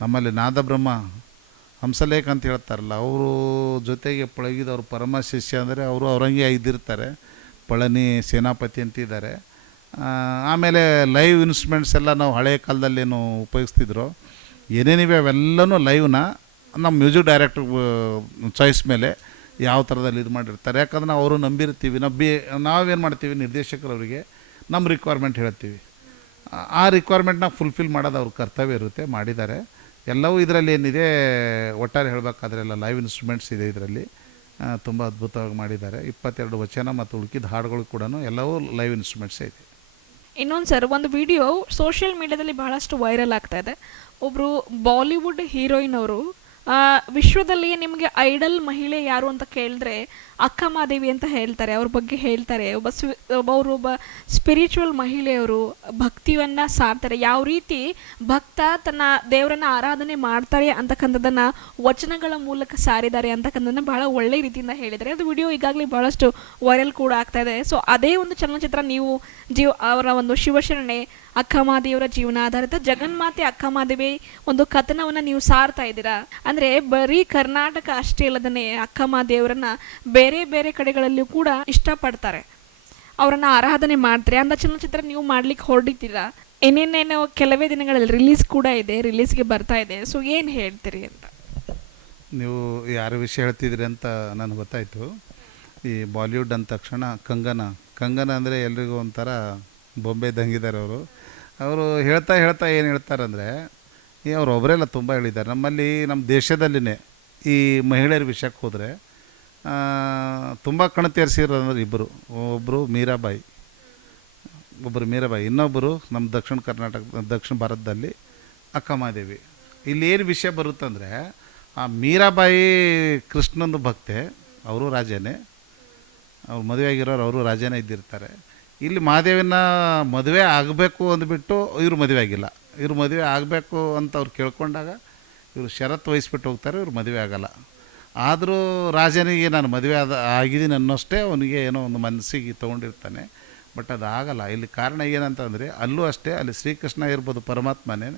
ನಮ್ಮಲ್ಲಿ ನಾದಬ್ರಹ್ಮ ಹಂಸಲೇಖ ಅಂತ ಹೇಳ್ತಾರಲ್ಲ, ಅವರು ಜೊತೆಗೆ ಪಳಗಿದವ್ರು ಪರಮ ಶಿಷ್ಯ ಅಂದರೆ ಅವರು ಅವರಂಗೆ ಇದ್ದಿರ್ತಾರೆ ಪಳನಿ ಸೇನಾಪತಿ ಅಂತಿದ್ದಾರೆ. ಇದ್ದಾರೆ ಆಮೇಲೆ ಲೈವ್ ಇನ್ಸ್ಟ್ರುಮೆಂಟ್ಸ್ ಎಲ್ಲ ನಾವು ಹಳೆಯ ಕಾಲದಲ್ಲೇನು ಉಪಯೋಗಿಸ್ತಿದ್ರು. ಏನೇನಿವೆ ಅವೆಲ್ಲನೂ ಲೈವ್ನ ನಮ್ಮ ಮ್ಯೂಸಿಕ್ ಡೈರೆಕ್ಟ್ರ್ ಚಾಯ್ಸ್ ಮೇಲೆ ಯಾವ ಥರದಲ್ಲಿ ಇದು ಮಾಡಿರ್ತಾರೆ. ಯಾಕಂದ್ರೆ ನಾವು ಅವರು ನಂಬಿರ್ತೀವಿ, ನಾವು ಬಿ, ನಾವೇನು ಮಾಡ್ತೀವಿ ನಿರ್ದೇಶಕರು ಅವರಿಗೆ ನಮ್ಮ ರಿಕ್ವೈರ್ಮೆಂಟ್ ಹೇಳ್ತೀವಿ ಆ- ರಿಕ್ವೈರ್ಮೆಂಟ್ನ ಫುಲ್ಫಿಲ್ ಮಾಡೋದು ಅವ್ರ ಕರ್ತವ್ಯ ಇರುತ್ತೆ, ಮಾಡಿದ್ದಾರೆ. ಎಲ್ಲವೂ ಇದರಲ್ಲಿ ಏನಿದೆ, ಒಟ್ಟಾರೆ ಹೇಳಬೇಕಾದ್ರೆ ಎಲ್ಲ ಲೈವ್ ಇನ್ಸ್ಟ್ರುಮೆಂಟ್ಸ್ ಇದೆ ಇದರಲ್ಲಿ. ತುಂಬ ಅದ್ಭುತವಾಗಿ ಮಾಡಿದ್ದಾರೆ. ಇಪ್ಪತ್ತೆರಡು ವಚನ ಮತ್ತು ಉಳ್ಕಿದ ಹಾಡುಗಳು ಕೂಡ ಎಲ್ಲವೂ ಲೈವ್ ಇನ್ಸ್ಟ್ರೂಮೆಂಟ್ಸ್ ಇದೆ. ಇನ್ನೊಂದು ಸರ್, ಒಂದು ವಿಡಿಯೋ ಸೋಷಿಯಲ್ ಮೀಡಿಯಾದಲ್ಲಿ ಬಹಳಷ್ಟು ವೈರಲ್ ಆಗ್ತಾ ಇದೆ. ಒಬ್ಬರು ಬಾಲಿವುಡ್ ಹೀರೋಯಿನ್ ಅವರು ವಿಶ್ವದಲ್ಲಿ ನಿಮಗೆ ಐಡಲ್ ಮಹಿಳೆ ಯಾರು ಅಂತ ಕೇಳಿದ್ರೆ ಅಕ್ಕ ಮಾದೇವಿ ಅಂತ ಹೇಳ್ತಾರೆ, ಅವ್ರ ಬಗ್ಗೆ ಹೇಳ್ತಾರೆ. ಒಬ್ಬ ಸ್ವಿ ಅವರು ಒಬ್ಬ ಸ್ಪಿರಿಚುವಲ್ ಮಹಿಳೆಯವರು ಭಕ್ತಿಯನ್ನ ಸಾರ್ತಾರೆ. ಯಾವ ರೀತಿ ಭಕ್ತ ತನ್ನ ದೇವರನ್ನ ಆರಾಧನೆ ಮಾಡ್ತಾರೆ ಅಂತಕ್ಕಂಥದ್ದನ್ನು ವಚನಗಳ ಮೂಲಕ ಸಾರಿದ್ದಾರೆ ಅಂತಕ್ಕಂಥದ್ದನ್ನು ಬಹಳ ಒಳ್ಳೆ ರೀತಿಯಿಂದ ಹೇಳಿದ್ದಾರೆ. ಅದು ವಿಡಿಯೋ ಈಗಾಗಲೇ ಬಹಳಷ್ಟು ವೈರಲ್ ಕೂಡ ಆಗ್ತಾ ಇದೆ. ಸೊ ಅದೇ ಒಂದು ಚಲನಚಿತ್ರ ನೀವು ಜೀವ, ಅವರ ಒಂದು ಶಿವಶರಣೆ, ಅಕ್ಕಮಾದೇವರ ಜೀವನ ಆಧಾರಿತ ಜಗನ್ಮಾತೆ ಅಕ್ಕಮಾದೇವಿ ಒಂದು ಕಥನವನ್ನು ನೀವು ಸಾರ್ತಾ ಇದ್ದೀರಾ? ಅಂದರೆ ಬರೀ ಕರ್ನಾಟಕ ಅಷ್ಟೇ ಅಲ್ಲದನೆ ಅಕ್ಕಮಾದೇವರನ್ನ ಬೇರೆ ಬೇರೆ ಬೇರೆ ಕಡೆಗಳಲ್ಲಿಯೂ ಕೂಡ ಇಷ್ಟಪಡ್ತಾರೆ. ಅವರನ್ನು ಆರಾಧನೆ ಮಾಡ್ತಾರೆ. ಅಂಥ ಚಲನಚಿತ್ರ ನೀವು ಮಾಡ್ಲಿಕ್ಕೆ ಹೊರಡಿದ್ದೀರಾ ಏನೇನೇನೋ ಕೆಲವೇ ದಿನಗಳಲ್ಲಿ ರಿಲೀಸ್ ಕೂಡ ಇದೆ ರಿಲೀಸ್ಗೆ ಬರ್ತಾ ಇದೆ. ಸೊ ಏನು ಹೇಳ್ತೀರಿ ಅಂತ? ನೀವು ಯಾರ ವಿಷಯ ಹೇಳ್ತಿದ್ರಿ ಅಂತ ನನಗೆ ಗೊತ್ತಾಯಿತು. ಈ ಬಾಲಿವುಡ್ ಅಂದ ತಕ್ಷಣ ಕಂಗನ ಕಂಗನ ಅಂದರೆ ಎಲ್ರಿಗೂ ಒಂಥರ ಬೊಂಬೆ ದಂಗಿದ್ದಾರೆ ಅವರು. ಅವರು ಹೇಳ್ತಾ ಹೇಳ್ತಾ ಏನು ಹೇಳ್ತಾರಂದರೆ, ಈ ಅವ್ರು ಒಬ್ಬರೆಲ್ಲ ತುಂಬ ಹೇಳಿದ್ದಾರೆ. ನಮ್ಮಲ್ಲಿ, ನಮ್ಮ ದೇಶದಲ್ಲಿನೇ ಈ ಮಹಿಳೆಯರ ವಿಷಯಕ್ಕೆ ಹೋದರೆ ತುಂಬ ಕಣತೇರಿಸಿರೋದ್ರೆ ಇಬ್ಬರು ಒಬ್ಬರು ಮೀರಾಬಾಯಿ. ಒಬ್ಬರು ಮೀರಾಬಾಯಿ. ಇನ್ನೊಬ್ಬರು ನಮ್ಮ ದಕ್ಷಿಣ ಕರ್ನಾಟಕ, ದಕ್ಷಿಣ ಭಾರತದಲ್ಲಿ ಅಕ್ಕಮಾದೇವಿ. ಇಲ್ಲಿ ಏನು ವಿಷಯ ಬರುತ್ತಂದರೆ ಆ ಮೀರಾಬಾಯಿ ಕೃಷ್ಣಂದು ಭಕ್ತೆ, ಅವರು ರಾಜನೇ. ಅವ್ರು ಮದುವೆ ಆಗಿರೋರು ಅವರು ರಾಜನೇ ಇದ್ದಿರ್ತಾರೆ. ಇಲ್ಲಿ ಮಹಾದೇವಿನ ಮದುವೆ ಆಗಬೇಕು ಅಂದ್ಬಿಟ್ಟು ಇವರು ಮದುವೆ ಆಗಿಲ್ಲ. ಇವ್ರು ಮದುವೆ ಆಗಬೇಕು ಅಂತ ಅವ್ರು ಕೇಳ್ಕೊಂಡಾಗ ಇವರು ಷರತ್ತು ವಹಿಸ್ಬಿಟ್ಟು ಹೋಗ್ತಾರೆ, ಇವ್ರು ಮದುವೆ ಆಗಲ್ಲ. ಆದರೂ ರಾಜನಿಗೆ ನಾನು ಮದುವೆ ಆದ ಆಗಿದ್ದೀನಿ ಅನ್ನೋಷ್ಟೇ ಅವನಿಗೆ ಏನೋ ಒಂದು ಮನಸ್ಸಿಗೆ ತೊಗೊಂಡಿರ್ತಾನೆ. ಬಟ್ ಅದು ಆಗಲ್ಲ ಇಲ್ಲಿ ಕಾರಣ ಏನಂತಂದರೆ ಅಲ್ಲೂ ಅಷ್ಟೇ, ಅಲ್ಲಿ ಶ್ರೀಕೃಷ್ಣ ಇರ್ಬೋದು ಪರಮಾತ್ಮನೇ,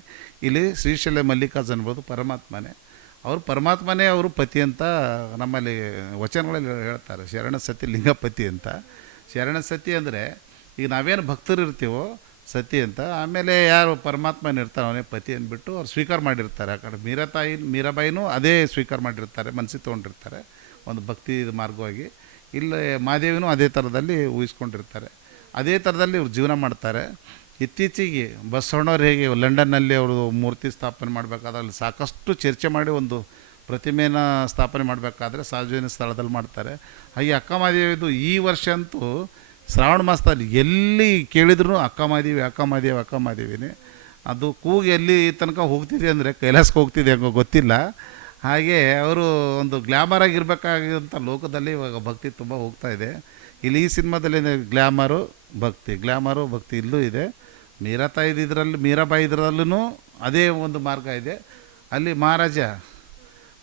ಇಲ್ಲಿ ಶ್ರೀಶೈಲ ಮಲ್ಲಿಕಾರ್ಜುನ್ ಇರ್ಬೋದು ಪರಮಾತ್ಮನೇ. ಅವರು ಪರಮಾತ್ಮನೇ ಅವರು ಪತಿ ಅಂತ ನಮ್ಮಲ್ಲಿ ವಚನಗಳಲ್ಲಿ ಹೇಳ್ತಾರೆ. ಶರಣ ಸತಿ ಲಿಂಗಪತಿ ಅಂತ. ಶರಣ ಸತಿ ಅಂದರೆ ಈಗ ನಾವೇನು ಭಕ್ತರು ಇರ್ತೀವೋ ಸತಿ ಅಂತ. ಆಮೇಲೆ ಯಾರು ಪರಮಾತ್ಮನ ಅವನೇ ಪತಿ ಅಂದ್ಬಿಟ್ಟು ಅವ್ರು ಸ್ವೀಕಾರ ಮಾಡಿರ್ತಾರೆ. ಆ ಕಡೆ ಮೀರಾತಾಯಿ ಮೀರಾಬಾಯಿನೂ ಅದೇ ಸ್ವೀಕಾರ ಮಾಡಿರ್ತಾರೆ ಮನಸ್ಸಿಗೆ ತೊಗೊಂಡಿರ್ತಾರೆ. ಒಂದು ಭಕ್ತಿ ಮಾರ್ಗವಾಗಿ. ಇಲ್ಲಿ ಮಾದೇವಿನೂ ಅದೇ ಥರದಲ್ಲಿ ಊಹಿಸ್ಕೊಂಡಿರ್ತಾರೆ. ಅದೇ ಥರದಲ್ಲಿ ಇವ್ರು ಜೀವನ ಮಾಡ್ತಾರೆ. ಇತ್ತೀಚೆಗೆ ಬಸವಣ್ಣವ್ರು ಹೇಗೆ ಲಂಡನ್ನಲ್ಲಿ ಅವರು ಮೂರ್ತಿ ಸ್ಥಾಪನೆ ಮಾಡಬೇಕಾದ್ರೆ ಅಲ್ಲಿ ಸಾಕಷ್ಟು ಚರ್ಚೆ ಮಾಡಿ ಒಂದು ಪ್ರತಿಮೆನ ಸ್ಥಾಪನೆ ಮಾಡಬೇಕಾದ್ರೆ ಸಾರ್ವಜನಿಕ ಸ್ಥಳದಲ್ಲಿ ಮಾಡ್ತಾರೆ. ಹಾಗೆ ಅಕ್ಕಮಾದೇವಿದು ಈ ವರ್ಷ ಅಂತೂ ಶ್ರಾವಣ ಮಾಸದಲ್ಲಿ ಎಲ್ಲಿ ಕೇಳಿದ್ರು ಅಕ್ಕಮಾದೇವಿ ಅಕ್ಕ ಮಾದೀವಿನಿ. ಅದು ಕೂಗಿ ಎಲ್ಲಿ ತನಕ ಹೋಗ್ತಿದೆ ಅಂದರೆ ಕೈಲಾಸಕ್ಕೆ ಹೋಗ್ತಿದೆ ಹಂಗೋ ಗೊತ್ತಿಲ್ಲ. ಹಾಗೆ ಅವರು ಒಂದು ಗ್ಲ್ಯಾಮರ್ ಆಗಿರಬೇಕಾಗಿದ್ದಂಥ ಲೋಕದಲ್ಲಿ ಇವಾಗ ಭಕ್ತಿ ತುಂಬ ಹೋಗ್ತಾ ಇದೆ. ಇಲ್ಲಿ ಈ ಸಿನಿಮಾದಲ್ಲಿ ಗ್ಲ್ಯಾಮರು ಭಕ್ತಿ ಗ್ಲ್ಯಾಮರು ಭಕ್ತಿ ಇಲ್ಲೂ ಇದೆ. ಮೀರಾ ತಾಯಿದ್ರಲ್ಲಿ ಮೀರಾಬಾಯಿ ಇದರಲ್ಲೂ ಅದೇ ಒಂದು ಮಾರ್ಗ ಇದೆ. ಅಲ್ಲಿ ಮಹಾರಾಜ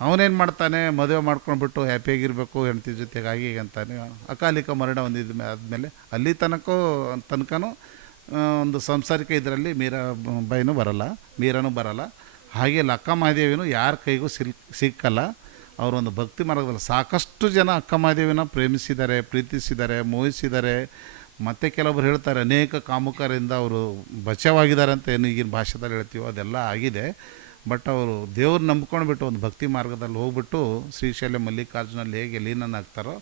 ಅವನೇನು ಮಾಡ್ತಾನೆ? ಮದುವೆ ಮಾಡ್ಕೊಂಡ್ಬಿಟ್ಟು ಹ್ಯಾಪಿಯಾಗಿರಬೇಕು ಹೆಂಡತಿ ಜೊತೆಗಾಗಿ ಅಂತಾನೆ. ಅಕಾಲಿಕ ಮರಣ ಹೊಂದಿದ ಆದಮೇಲೆ ಅಲ್ಲಿ ತನಕ, ತನಕನೂ ಒಂದು ಸಾಂಸಾರಿಕ ಇದರಲ್ಲಿ ಮೀರಾ, ಬೈನೂ ಬರಲ್ಲ, ಮೀರನೂ ಬರಲ್ಲ. ಹಾಗೆ ಲಕ್ಕ ಮಹಾದೇವಿನೂ ಯಾರ ಕೈಗೂ ಸಿಲ್, ಸಿಕ್ಕಲ್ಲ. ಅವರೊಂದು ಭಕ್ತಿ ಮಾರ್ಗದಲ್ಲಿ ಸಾಕಷ್ಟು ಜನ ಅಕ್ಕ ಮಹಾದೇವಿನ ಪ್ರೇಮಿಸಿದ್ದಾರೆ, ಪ್ರೀತಿಸಿದ್ದಾರೆ, ಮೋಹಿಸಿದ್ದಾರೆ. ಮತ್ತು ಕೆಲವರು ಹೇಳ್ತಾರೆ, ಅನೇಕ ಕಾಮುಕರಿಂದ ಅವರು ಬಚಾವಾಗಿದ್ದಾರೆ ಅಂತ ಏನು ಈಗಿನ ಭಾಷೆದಲ್ಲಿ ಹೇಳ್ತೀವೋ, ಅದೆಲ್ಲ ಆಗಿದೆ. ಬಟ್ ಅವರು ದೇವ್ರು ನಂಬ್ಕೊಂಡು ಬಿಟ್ಟು ಒಂದು ಭಕ್ತಿ ಮಾರ್ಗದಲ್ಲಿ ಹೋಗ್ಬಿಟ್ಟು ಶ್ರೀಶೈಲ ಮಲ್ಲಿಕಾರ್ಜುನಲ್ಲಿ ಹೇಗೆ ಲೀನನಾಗ್ತಾರೋ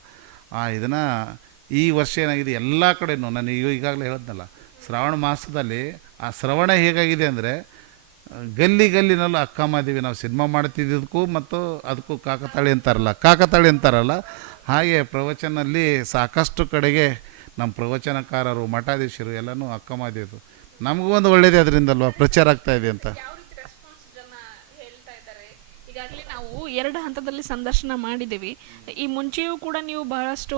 ಆ ಇದನ್ನು ಈ ವರ್ಷ ಏನಾಗಿದೆ ಎಲ್ಲ ಕಡೆಯೂ ನಾನು ಈಗ ಈಗಾಗಲೇ ಹೇಳಿದ್ನಲ್ಲ, ಶ್ರಾವಣ ಮಾಸದಲ್ಲಿ ಆ ಶ್ರವಣ ಹೇಗಾಗಿದೆ ಅಂದರೆ, ಗಲ್ಲಿ ಗಲ್ಲಿನಲ್ಲೂ ಅಕ್ಕ ಮಾದೇವಿ ನಾವು ಸಿನಿಮಾ ಮಾಡ್ತಿದ್ದಕ್ಕೂ ಮತ್ತು ಅದಕ್ಕೂ ಕಾಕತಾಳಿ ಅಂತಾರಲ್ಲ ಕಾಕತಾಳಿ ಅಂತಾರಲ್ಲ, ಹಾಗೆ ಪ್ರವಚನಲ್ಲಿ ಸಾಕಷ್ಟು ಕಡೆಗೆ ನಮ್ಮ ಪ್ರವಚನಕಾರರು, ಮಠಾಧೀಶರು ಎಲ್ಲನೂ ಅಕ್ಕ ಮಾದೇವಿ ನಮಗೂ ಒಂದು ಒಳ್ಳೇದೇ ಅದರಿಂದಲ್ವ ಪ್ರಚಾರ ಆಗ್ತಾಯಿದೆ ಅಂತ ಯಾವ ರೀತಿ ರೆಸ್ಪಾನ್ಸ್ ಜನ ಹೇಳ್ತಾ ಇದ್ದಾರೆ ಈಗಾಗಲೇ ನಾವು ಎರಡು ಹಂತದಲ್ಲಿ ಸಂದರ್ಶನ ಮಾಡಿದ್ದೀವಿ. ಈ ಮುಂಚೆಯೂ ಕೂಡ ನೀವು ಬಹಳಷ್ಟು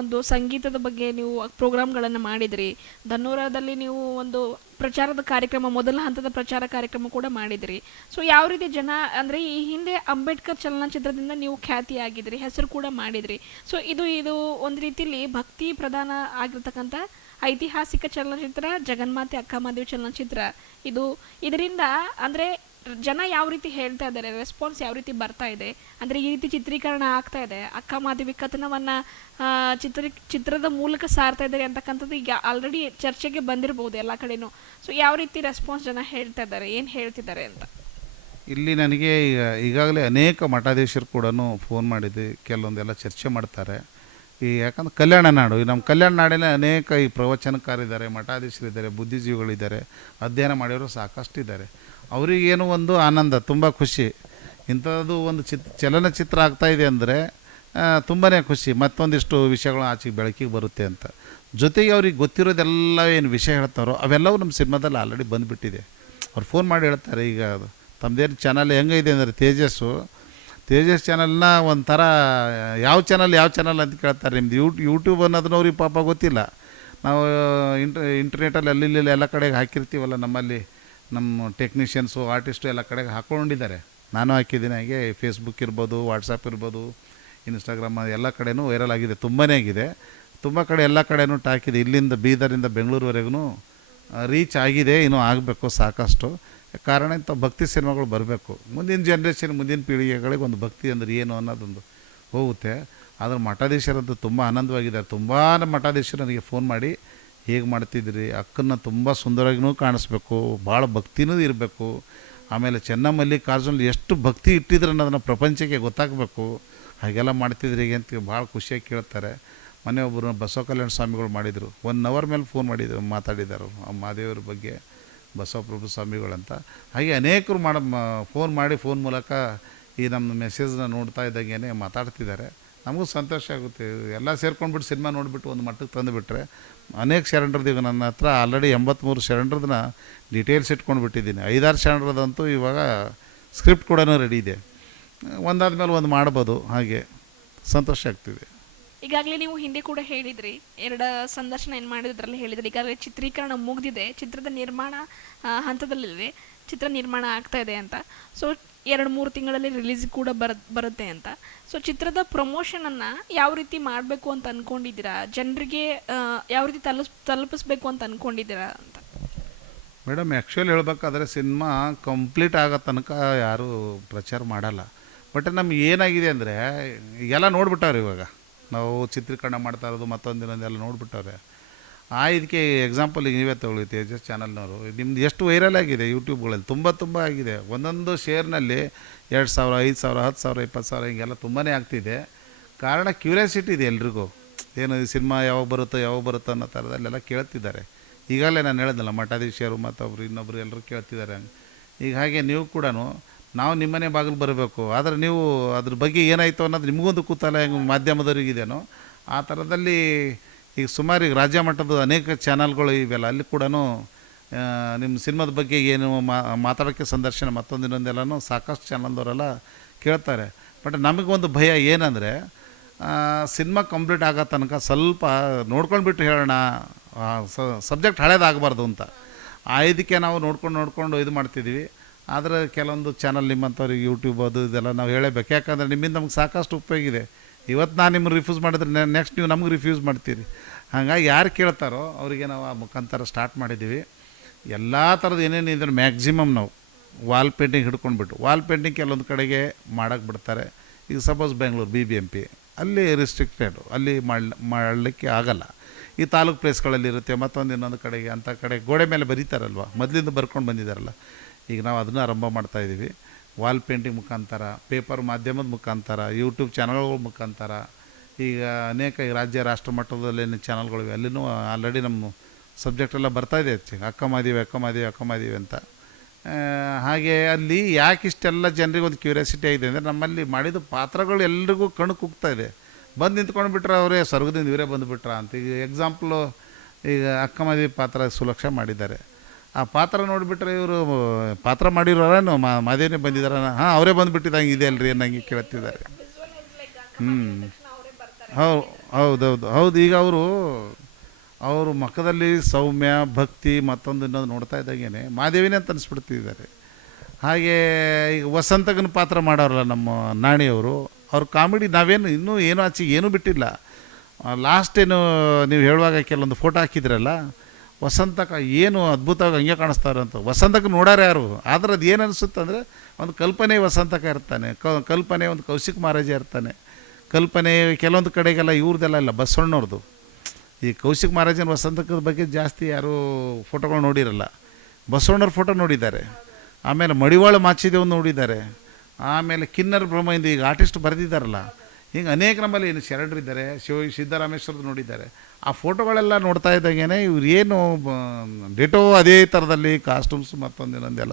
ಒಂದು ಸಂಗೀತದ ಬಗ್ಗೆ ನೀವು ಪ್ರೋಗ್ರಾಮ್ಗಳನ್ನು ಮಾಡಿದ್ರಿ. ಧನ್ನೂರದಲ್ಲಿ ನೀವು ಒಂದು ಪ್ರಚಾರದ ಕಾರ್ಯಕ್ರಮ, ಮೊದಲ ಹಂತದ ಪ್ರಚಾರ ಕಾರ್ಯಕ್ರಮ ಕೂಡ ಮಾಡಿದ್ರಿ. ಸೊ ಯಾವ ರೀತಿ ಜನ, ಅಂದರೆ ಈ ಹಿಂದೆ ಅಂಬೇಡ್ಕರ್ ಚಲನಚಿತ್ರದಿಂದ ನೀವು ಖ್ಯಾತಿಯಾಗಿದ್ರಿ, ಹೆಸರು ಕೂಡ ಮಾಡಿದ್ರಿ. ಸೊ ಇದು ಇದು ಒಂದು ರೀತಿಯಲ್ಲಿ ಭಕ್ತಿ ಪ್ರಧಾನ ಆಗಿರ್ತಕ್ಕಂಥ ಐತಿಹಾಸಿಕ ಚಲನಚಿತ್ರ, ಜಗನ್ಮಾತೆ ಅಕ್ಕಮಹಾದೇವಿ ಚಲನಚಿತ್ರ. ಇದು, ಇದರಿಂದ, ಅಂದರೆ ಜನ ಯಾವ ರೀತಿ ಹೇಳ್ತಾ ಇದ್ದಾರೆ ರೆಸ್ಪಾನ್ಸ್ ಯಾವ ರೀತಿ ಬರ್ತಾ ಇದೆ, ಅಂದರೆ ಈ ರೀತಿ ಚಿತ್ರೀಕರಣ ಆಗ್ತಾ ಇದೆ, ಅಕ್ಕ ಮಾಧವಿ ಕಥನವನ್ನ ಚಿತ್ರ, ಚಿತ್ರದ ಮೂಲಕ ಸಾರ್ತಾ ಇದ್ದಾರೆ ಅಂತಕ್ಕಂಥದ್ದು ಈಗ ಆಲ್ರೆಡಿ ಚರ್ಚೆಗೆ ಬಂದಿರಬಹುದು ಎಲ್ಲ ಕಡೆನೂ. ಸೊ ಯಾವ ರೀತಿ ರೆಸ್ಪಾನ್ಸ್ ಜನ ಹೇಳ್ತಾ ಇದ್ದಾರೆ, ಏನು ಹೇಳ್ತಿದ್ದಾರೆ ಅಂತ? ಇಲ್ಲಿ ನನಗೆ ಈಗ, ಈಗಾಗಲೇ ಅನೇಕ ಮಠಾಧೀಶರು ಕೂಡ ಫೋನ್ ಮಾಡಿದ್ದು, ಕೆಲವೊಂದೆಲ್ಲ ಚರ್ಚೆ ಮಾಡ್ತಾರೆ. ಈ ಯಾಕಂದ್ರೆ ಕಲ್ಯಾಣ ನಾಡು, ಈ ನಮ್ಮ ಕಲ್ಯಾಣ ನಾಡಿನ ಅನೇಕ ಈ ಪ್ರವಚನಕಾರಿದ್ದಾರೆ, ಮಠಾಧೀಶರಿದ್ದಾರೆ, ಬುದ್ಧಿಜೀವಿಗಳಿದ್ದಾರೆ, ಅಧ್ಯಯನ ಮಾಡಿರೋರು ಸಾಕಷ್ಟಿದ್ದಾರೆ. ಅವರಿಗೇನು ಒಂದು ಆನಂದ, ತುಂಬ ಖುಷಿ. ಇಂಥದ್ದು ಒಂದು ಚಿತ್, ಚಲನಚಿತ್ರ ಆಗ್ತಾಯಿದೆ ಅಂದರೆ ತುಂಬಾ ಖುಷಿ. ಮತ್ತೊಂದಿಷ್ಟು ವಿಷಯಗಳು ಆಚೆಗೆ ಬೆಳಕಿಗೆ ಬರುತ್ತೆ ಅಂತ. ಜೊತೆಗೆ ಅವ್ರಿಗೆ ಗೊತ್ತಿರೋದೆಲ್ಲ ಏನು ವಿಷಯ ಹೇಳ್ತಾರೋ, ಅವೆಲ್ಲವೂ ನಮ್ಮ ಸಿನಿಮಾದಲ್ಲಿ ಆಲ್ರೆಡಿ ಬಂದುಬಿಟ್ಟಿದೆ. ಅವ್ರು ಫೋನ್ ಮಾಡಿ ಹೇಳ್ತಾರೆ, ಈಗ ಅದು ತಮ್ಮದೇನು ಚಾನಲ್ ಹೆಂಗಿದೆ ಅಂದರೆ ತೇಜಸ್ಸು. ತೇಜಸ್ ಚಾನಲ್ನ ಒಂಥರ, ಯಾವ ಚಾನಲ್ ಯಾವ ಚಾನಲ್ ಅಂತ ಕೇಳ್ತಾರೆ ನಿಮ್ದು? ಯೂಟ್ ಯೂಟ್ಯೂಬ್ ಅನ್ನೋದನ್ನ ಅವ್ರಿಗೆ ಪಾಪ ಗೊತ್ತಿಲ್ಲ. ನಾವು ಇಂಟರ್ ಇಂಟರ್ನೆಟಲ್ಲಿ ಅಲ್ಲಿ ಎಲ್ಲ ಕಡೆಗೆ ಹಾಕಿರ್ತೀವಲ್ಲ ನಮ್ಮಲ್ಲಿ. ನಮ್ಮ ಟೆಕ್ನಿಷಿಯನ್ಸು ಆರ್ಟಿಸ್ಟು ಎಲ್ಲ ಕಡೆಗೆ ಹಾಕ್ಕೊಂಡಿದ್ದಾರೆ ನಾನು ಹಾಕಿದ್ದೀನಿ ಹಾಗೆ ಫೇಸ್ಬುಕ್ ಇರ್ಬೋದು ವಾಟ್ಸಪ್ ಇರ್ಬೋದು ಇನ್ಸ್ಟಾಗ್ರಾಮ್ ಎಲ್ಲ ಕಡೆನೂ ವೈರಲ್ ಆಗಿದೆ ತುಂಬಾ ಆಗಿದೆ. ತುಂಬ ಕಡೆ ಎಲ್ಲ ಕಡೆನೂ ಟಾಕಿದೆ ಇಲ್ಲಿಂದ ಬೀದರಿಂದ ಬೆಂಗಳೂರುವರೆಗೂ ರೀಚ್ ಆಗಿದೆ, ಇನ್ನೂ ಆಗಬೇಕು ಸಾಕಷ್ಟು. ಕಾರಣ ಇಂಥ ಭಕ್ತಿ ಸಿನಿಮಾಗಳು ಬರಬೇಕು. ಮುಂದಿನ ಜನ್ರೇಷನ್ ಮುಂದಿನ ಪೀಳಿಗೆಗಳಿಗೆ ಒಂದು ಭಕ್ತಿ ಅಂದರೆ ಏನು ಅನ್ನೋದೊಂದು ಹೋಗುತ್ತೆ. ಆದರೆ ಮಠಾಧೀಶರಂತೂ ತುಂಬ ಆನಂದವಾಗಿದ್ದಾರೆ. ತುಂಬಾ ಮಠಾಧೀಶರು ನನಗೆ ಫೋನ್ ಮಾಡಿ ಹೇಗೆ ಮಾಡ್ತಿದ್ರಿ ಅಕ್ಕನ್ನ ತುಂಬ ಸುಂದರವಾಗಿಯೂ ಕಾಣಿಸ್ಬೇಕು, ಭಾಳ ಭಕ್ತಿನೂ ಇರಬೇಕು. ಆಮೇಲೆ ಚೆನ್ನಮಲ್ಲಿಕಾರ್ಜುನಲ್ಲಿ ಎಷ್ಟು ಭಕ್ತಿ ಇಟ್ಟಿದ್ರು ಅನ್ನೋದನ್ನು ಪ್ರಪಂಚಕ್ಕೆ ಗೊತ್ತಾಗಬೇಕು. ಹಾಗೆಲ್ಲ ಮಾಡ್ತಿದ್ರಿ ಅಂತ ಭಾಳ ಖುಷಿಯಾಗಿ ಕೇಳ್ತಾರೆ. ಮನೆ ಒಬ್ಬರು ಬಸವ ಕಲ್ಯಾಣ ಸ್ವಾಮಿಗಳು ಮಾಡಿದರು. ಒನ್ ಅವರ್ ಮೇಲೆ ಫೋನ್ ಮಾಡಿದ್ರು, ಮಾತಾಡಿದ್ದಾರೆ ಆ ಮಹಾದೇವ್ರ ಬಗ್ಗೆ, ಬಸವಪ್ರಭು ಸ್ವಾಮಿಗಳಂತ. ಹಾಗೆ ಅನೇಕರು ಮಾಡ ಫೋನ್ ಮಾಡಿ ಫೋನ್ ಮೂಲಕ ಈ ನಮ್ಮ ಮೆಸೇಜ್ನ ನೋಡ್ತಾ ಇದ್ದಂಗೆ ಮಾತಾಡ್ತಿದ್ದಾರೆ. ನಮಗೂ ಸಂತೋಷ ಆಗುತ್ತೆ. ಎಲ್ಲ ಸೇರ್ಕೊಂಡ್ಬಿಟ್ಟು ಸಿನಿಮಾ ನೋಡಿಬಿಟ್ಟು ಒಂದು ಮಟ್ಟಕ್ಕೆ ತಂದುಬಿಟ್ರೆ, ಅನೇಕ ಶರಣರದ್ದು ಈಗ ನನ್ನ ಹತ್ರ ಆಲ್ರೆಡಿ ಎಂಬತ್ತ್ಮೂರು ಶರಣರದನ್ನ ಡೀಟೇಲ್ಸ್ ಇಟ್ಕೊಂಡು ಬಿಟ್ಟಿದ್ದೀನಿ ಐದಾರು ಶರಣರದಂತೂ ಇವಾಗ ಸ್ಕ್ರಿಪ್ಟ್ ಕೂಡ ರೆಡಿ ಇದೆ. ಒಂದಾದ ಮೇಲೆ ಒಂದು ಮಾಡ್ಬೋದು, ಹಾಗೆ ಸಂತೋಷ ಆಗ್ತಿದೆ. ಈಗಾಗಲೇ ನೀವು ಹಿಂದೆ ಕೂಡ ಹೇಳಿದ್ರಿ, ಎರಡು ಸಂದರ್ಶನ ಏನು ಮಾಡಿದ್ರಲ್ಲಿ ಹೇಳಿದ್ರಿ. ಈಗಾಗಲೇ ಚಿತ್ರೀಕರಣ ಮುಗಿದಿದೆ, ಚಿತ್ರದ ನಿರ್ಮಾಣ ಹಂತದಲ್ಲಿದೆ, ಚಿತ್ರ ನಿರ್ಮಾಣ ಆಗ್ತಾ ಇದೆ ಅಂತ. ಸೊ ಎರಡು ಮೂರು ತಿಂಗಳಲ್ಲಿ ರಿಲೀಸ್ ಕೂಡ ಬರ, ಬರುತ್ತೆ ಅಂತ. ಸೊ ಚಿತ್ರದ ಪ್ರಮೋಷನನ್ನು ಯಾವ ರೀತಿ ಮಾಡಬೇಕು ಅಂತ ಅಂದ್ಕೊಂಡಿದ್ದೀರಾ ಜನರಿಗೆ ಯಾವ ರೀತಿ ತಲುಪ್, ತಲುಪಿಸ್ಬೇಕು ಅಂತ ಅಂದ್ಕೊಂಡಿದ್ದೀರಾ ಅಂತ? ಮೇಡಮ್ ಆ್ಯಕ್ಚುಲಿ ಹೇಳಬೇಕಾದ್ರೆ ಸಿನಿಮಾ ಕಂಪ್ಲೀಟ್ ಆಗೋ ತನಕ ಯಾರೂ ಪ್ರಚಾರ ಮಾಡಲ್ಲ. ಬಟ್ ನಮ್ಗೆ ಏನಾಗಿದೆ ಅಂದರೆ, ಎಲ್ಲ ನೋಡ್ಬಿಟ್ಟವ್ರೆ ಇವಾಗ. ನಾವು ಚಿತ್ರೀಕರಣ ಮಾಡ್ತಾ ಇರೋದು ಮತ್ತೊಂದು ಇನ್ನೊಂದೆಲ್ಲ ನೋಡ್ಬಿಟ್ಟವ್ರೆ. ಆ, ಇದಕ್ಕೆ ಎಕ್ಸಾಂಪಲ್ ಈಗ ನೀವೇ ತಗೊಳ್ಳಿ ತೇಜಸ್ ಚಾನಲ್ನವರು ನಿಮ್ದು ಎಷ್ಟು ವೈರಲ್ ಆಗಿದೆ ಯೂಟ್ಯೂಬ್ಗಳಲ್ಲಿ ತುಂಬ ತುಂಬ ಆಗಿದೆ. ಒಂದೊಂದು ಶೇರ್ನಲ್ಲಿ ಎರಡು ಸಾವಿರ, ಐದು ಸಾವಿರ ಹತ್ತು ಸಾವಿರ ಇಪ್ಪತ್ತು ಸಾವಿರ ಹಿಂಗೆಲ್ಲ ತುಂಬಾ ಆಗ್ತಿದೆ. ಕಾರಣ ಕ್ಯೂರಿಯಾಸಿಟಿ ಇದೆ ಎಲ್ರಿಗೂ. ಏನು ಸಿನಿಮಾ ಯಾವಾಗ ಬರುತ್ತೋ ಯಾವಾಗ ಬರುತ್ತೋ ಅನ್ನೋ ಥರದಲ್ಲೆಲ್ಲ ಕೇಳ್ತಿದ್ದಾರೆ. ಈಗಾಗಲೇ ನಾನು ಹೇಳಿದ್ನಲ್ಲ ಮಠಾಧೀಶರು ಮತ್ತೊಬ್ರು ಇನ್ನೊಬ್ರು ಎಲ್ಲರೂ ಕೇಳ್ತಿದ್ದಾರೆ. ಈಗ ಹಾಗೆ ನೀವು ಕೂಡ ನಾವು ನಿಮ್ಮನೆ ಬಾಗಿಲು ಬರಬೇಕು. ಆದರೆ ನೀವು ಅದ್ರ ಬಗ್ಗೆ ಏನಾಯಿತು ಅನ್ನೋದು ನಿಮಗೊಂದು ಕೂತಲ್ಲ ಹೆಂಗೆ ಮಾಧ್ಯಮದವರಿಗಿದೆಯೋ ಆ ಥರದಲ್ಲಿ ಈಗ ಸುಮಾರು ಈಗ ರಾಜ್ಯ ಮಟ್ಟದ ಅನೇಕ ಚಾನಲ್ಗಳು ಇವೆಲ್ಲ. ಅಲ್ಲಿ ಕೂಡ ನಿಮ್ಮ ಸಿನಿಮಾದ ಬಗ್ಗೆ ಏನು ಮಾತಾಡೋಕ್ಕೆ ಸಂದರ್ಶನ ಮತ್ತೊಂದು ಸಾಕಷ್ಟು ಚಾನಲ್ದವರೆಲ್ಲ ಕೇಳ್ತಾರೆ. ಬಟ್ ನಮಗೊಂದು ಭಯ ಏನಂದರೆ ಸಿನಿಮಾ ಕಂಪ್ಲೀಟ್ ಆಗೋ ತನಕ ಸ್ವಲ್ಪ ನೋಡ್ಕೊಂಡ್ಬಿಟ್ಟು ಹೇಳೋಣ ಸಬ್ಜೆಕ್ಟ್ ಹಳೇದಾಗಬಾರ್ದು ಅಂತ. ಆ ಇದಕ್ಕೆ ನಾವು ನೋಡ್ಕೊಂಡು ನೋಡ್ಕೊಂಡು ಇದು ಮಾಡ್ತಿದ್ದೀವಿ. ಆದರೆ ಕೆಲವೊಂದು ಚಾನಲ್ ನಿಮ್ಮಂಥವ್ರಿಗೆ ಯೂಟ್ಯೂಬ್ ಅದು ಇದೆಲ್ಲ ನಾವು ಹೇಳಬೇಕು. ಯಾಕಂದರೆ ನಿಮ್ಮಿಂದ ನಮ್ಗೆ ಸಾಕಷ್ಟು ಉಪಯೋಗ ಇದೆ. ಇವತ್ತು ನಾನು ನಿಮ್ಗೆ ರಿಫ್ಯೂಸ್ ಮಾಡಿದ್ರೆ ನೆಕ್ಸ್ಟ್ ನೀವು ನಮ್ಗೆ ರಿಫ್ಯೂಸ್ ಮಾಡ್ತೀರಿ. ಹಾಗಾಗಿ ಯಾರು ಕೇಳ್ತಾರೋ ಅವರಿಗೆ ನಾವು ಆ ಮುಖಾಂತರ ಸ್ಟಾರ್ಟ್ ಮಾಡಿದ್ದೀವಿ. ಎಲ್ಲ ಥರದ್ದು ಏನೇನು ಇದ್ರೆ ಮ್ಯಾಕ್ಸಿಮಮ್ ನಾವು ವಾಲ್ ಪೇಂಟಿಂಗ್ ಹಿಡ್ಕೊಂಡ್ಬಿಟ್ಟು ವಾಲ್ ಪೇಂಟಿಂಗ್ ಕೆಲವೊಂದು ಕಡೆಗೆ ಮಾಡೋಕ್ಕೆ ಬಿಡ್ತಾರೆ. ಈಗ suppose Bengaluru B B M P ಅಲ್ಲಿ ರಿಸ್ಟ್ರಿಕ್ಟೆಡು ಅಲ್ಲಿ ಮಾಡ್ಲಿ ಮಾಡಲಿಕ್ಕೆ ಆಗಲ್ಲ. ಈ ತಾಲೂಕು ಪ್ಲೇಸ್ಗಳಲ್ಲಿ ಇರುತ್ತೆ, ಮತ್ತೊಂದು ಇನ್ನೊಂದು ಕಡೆಗೆ ಅಂಥ ಕಡೆ ಗೋಡೆ ಮೇಲೆ ಬರೀತಾರಲ್ವ, ಮೊದಲಿಂದ ಬರ್ಕೊಂಡು ಬಂದಿದ್ದಾರಲ್ಲ ಈಗ ನಾವು ಅದನ್ನು ಆರಂಭ ಮಾಡ್ತಾಯಿದ್ದೀವಿ ವಾಲ್ ಪೇಂಟಿಂಗ್ ಮುಖಾಂತರ, ಪೇಪರ್ ಮಾಧ್ಯಮದ ಮುಖಾಂತರ, ಯೂಟ್ಯೂಬ್ ಚಾನಲ್ಗಳ ಮುಖಾಂತರ, ಈಗ ಅನೇಕ ರಾಜ್ಯ ರಾಷ್ಟ್ರ ಮಟ್ಟದಲ್ಲಿ ಚಾನಲ್ಗಳಿವೆ ಅಲ್ಲಿನೂ ಆಲ್ರೆಡಿ ನಮ್ಮ ಸಬ್ಜೆಕ್ಟ್ ಎಲ್ಲ ಬರ್ತಾ ಇದೆ ಹೆಚ್ಚಿಗೆ ಅಕ್ಕ ಮಾದೀವಿ ಅಕ್ಕ ಮಾದೀವಿ ಅಕ್ಕ ಮಾದೀವಿ ಅಂತ. ಹಾಗೆ ಅಲ್ಲಿ ಯಾಕೆ ಇಷ್ಟೆಲ್ಲ ಜನರಿಗೆ ಒಂದು ಕ್ಯೂರಿಯಾಸಿಟಿ ಆಗಿದೆ ಅಂದರೆ ನಮ್ಮಲ್ಲಿ ಮಾಡಿದ ಪಾತ್ರಗಳು ಎಲ್ರಿಗೂ ಕಣ್ಣು ಕುಗ್ತಾ ಇದೆ. ಬಂದು ನಿಂತ್ಕೊಂಡು ಬಿಟ್ರೆ ಅವರೇ ಸ್ವರ್ಗದಿಂದ ಇವರೇ ಬಂದುಬಿಟ್ರ ಅಂತ. ಈಗ ಎಕ್ಸಾಂಪಲು ಈಗ ಅಕ್ಕ ಮಾದೀವಿ ಪಾತ್ರ ಸುಲಕ್ಷ ಮಾಡಿದ್ದಾರೆ. ಆ ಪಾತ್ರ ನೋಡಿಬಿಟ್ರೆ ಇವರು ಪಾತ್ರ ಮಾಡಿರೋರೇನು ಮಾ, ಮಾದೇವನೇ ಬಂದಿದಾರ ಹಾಂ, ಅವರೇ ಬಂದುಬಿಟ್ಟಿದ್ದಂಗೆ ಇದೆ ಅಲ್ರಿ ಅನ್ನಂಗೆ ಕೇಳ್ತಿದ್ದಾರೆ. ಹ್ಞೂ ಹೌ ಹೌದೌದು, ಹೌದು, ಈಗ ಅವರು ಅವರು ಮಕ್ಕದಲ್ಲಿ ಸೌಮ್ಯ, ಭಕ್ತಿ, ಮತ್ತೊಂದು ಇನ್ನೊಂದು ನೋಡ್ತಾ ಇದ್ದಾಗೇನೆ, ಮಾದೇವಿನೇ ಅಂತ ಅನಿಸ್ಬಿಡ್ತಿದ್ದಾರೆ. ಹಾಗೆ, ಈಗ ವಸಂತಗನ ಪಾತ್ರ ಮಾಡೋರಲ್ಲ ನಮ್ಮ ನಾಣಿಯವರು, ಅವ್ರ ಕಾಮಿಡಿ ನಾವೇನು, ಇನ್ನೂ ಏನೂ ಆಚೆ ಏನೂ ಬಿಟ್ಟಿಲ್ಲ. ಲಾಸ್ಟ್ ಏನು, ನೀವು ಹೇಳುವಾಗ ಕೆಲವೊಂದು ಫೋಟೋ ಹಾಕಿದ್ರಲ್ಲ ವಸಂತಕ ಏನು ಅದ್ಭುತವಾಗಿ ಹಂಗೆ ಕಾಣಿಸ್ತಾರೆ ಅಂತ. ವಸಂತಕ ನೋಡಾರ ಯಾರು? ಆದ್ರೆ ಅದು ಏನು ಅನಿಸುತ್ತೆ ಅಂದರೆ ಒಂದು ಕಲ್ಪನೆ ವಸಂತಕ ಇರ್ತಾನೆ. ಕಲ್ಪನೆ ಒಂದು ಕೌಶಿಕ್ ಮಹಾರಾಜ ಇರ್ತಾನೆ. ಕಲ್ಪನೆ ಕೆಲವೊಂದು ಕಡೆಗೆಲ್ಲ ಇವ್ರದ್ದೆಲ್ಲ ಇಲ್ಲ, ಬಸವಣ್ಣವ್ರದ್ದು. ಈ ಕೌಶಿಕ್ ಮಹಾರಾಜನ ವಸಂತಕದ ಬಗ್ಗೆ ಜಾಸ್ತಿ ಯಾರೂ ಫೋಟೋಗಳು ನೋಡಿರಲ್ಲ. ಬಸವಣ್ಣವ್ರ ಫೋಟೋ ನೋಡಿದ್ದಾರೆ. ಆಮೇಲೆ ಮಡಿವಾಳ ಮಾಚಿದೇವ್ ನೋಡಿದ್ದಾರೆ. ಆಮೇಲೆ ಕಿನ್ನರ್ ಬ್ರಹ್ಮಯಿಂದ ಈಗ ಆರ್ಟಿಸ್ಟ್ ಬರೆದಿದ್ದಾರಲ್ಲ ಹಿಂಗೆ ಅನೇಕ ನಮ್ಮಲ್ಲಿ ಏನು ಶರಣರಿದ್ದಾರೆ ಶಿವ ಸಿದ್ದರಾಮೇಶ್ವರದ್ದು ನೋಡಿದ್ದಾರೆ. ಆ ಫೋಟೋಗಳೆಲ್ಲ ನೋಡ್ತಾ ಇದ್ದಾಗೇನೆ ಇವ್ರು ಏನು ಡೆಟೋ ಅದೇ ಥರದಲ್ಲಿ ಕಾಸ್ಟ್ಯೂಮ್ಸ್ ಮತ್ತೊಂದು ಇನ್ನೊಂದೆಲ್ಲ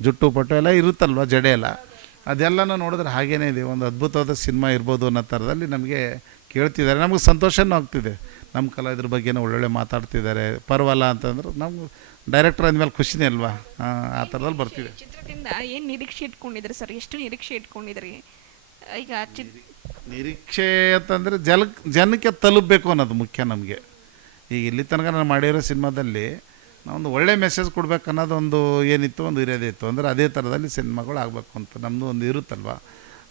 ಜುಟ್ಟು ಪಟ್ಟು ಎಲ್ಲ ಇರುತ್ತಲ್ವ ಜಡೆ ಎಲ್ಲ. ಅದೆಲ್ಲನೂ ನೋಡಿದ್ರೆ ಹಾಗೇನೇ ಇದೆ. ಒಂದು ಅದ್ಭುತವಾದ ಸಿನಿಮಾ ಇರ್ಬೋದು ಅನ್ನೋ ಥರದಲ್ಲಿ ನಮಗೆ ಕೇಳ್ತಿದ್ದಾರೆ. ನಮಗೆ ಸಂತೋಷನೂ ಆಗ್ತಿದೆ. ನಮ್ಮ ಕಲಾವಿದ್ರ ಬಗ್ಗೆನೂ ಒಳ್ಳೊಳ್ಳೆ ಮಾತಾಡ್ತಿದ್ದಾರೆ. ಪರವಲ್ಲ ಅಂತಂದ್ರೆ ನಮ್ಗೆ ಡೈರೆಕ್ಟರ್ ಅಂದಮೇಲೆ ಖುಷಿನೇ ಅಲ್ವಾ? ಆ, ಥರದಲ್ಲಿ ಬರ್ತಿದೆ. ಚಿತ್ರದಿಂದ ಏನು ನಿರೀಕ್ಷೆ ಇಟ್ಕೊಂಡಿದ್ರೆ ಸರ್? ಎಷ್ಟು ನಿರೀಕ್ಷೆ ಇಟ್ಕೊಂಡಿದ್ರಿ? ಈಗ ಚಿತ್ ನಿರೀಕ್ಷೆ ಅಂತಂದರೆ ಜಲ ಜನಕ್ಕೆ ತಲುಪಬೇಕು ಅನ್ನೋದು ಮುಖ್ಯ ನಮಗೆ. ಈಗ ಇಲ್ಲಿ ತನಕ ನಾನು ಮಾಡಿರೋ ಸಿನಿಮಾದಲ್ಲಿ ನಾವೊಂದು ಒಳ್ಳೆ ಮೆಸೇಜ್ ಕೊಡ್ಬೇಕು ಅನ್ನೋದೊಂದು ಏನಿತ್ತು, ಒಂದು ಇರೋದೇ ಇತ್ತು. ಅಂದರೆ ಅದೇ ಥರದಲ್ಲಿ ಸಿನಿಮಾಗಳು ಆಗಬೇಕು ಅಂತ ನಮ್ಮದು ಒಂದು ಇರುತ್ತಲ್ವ?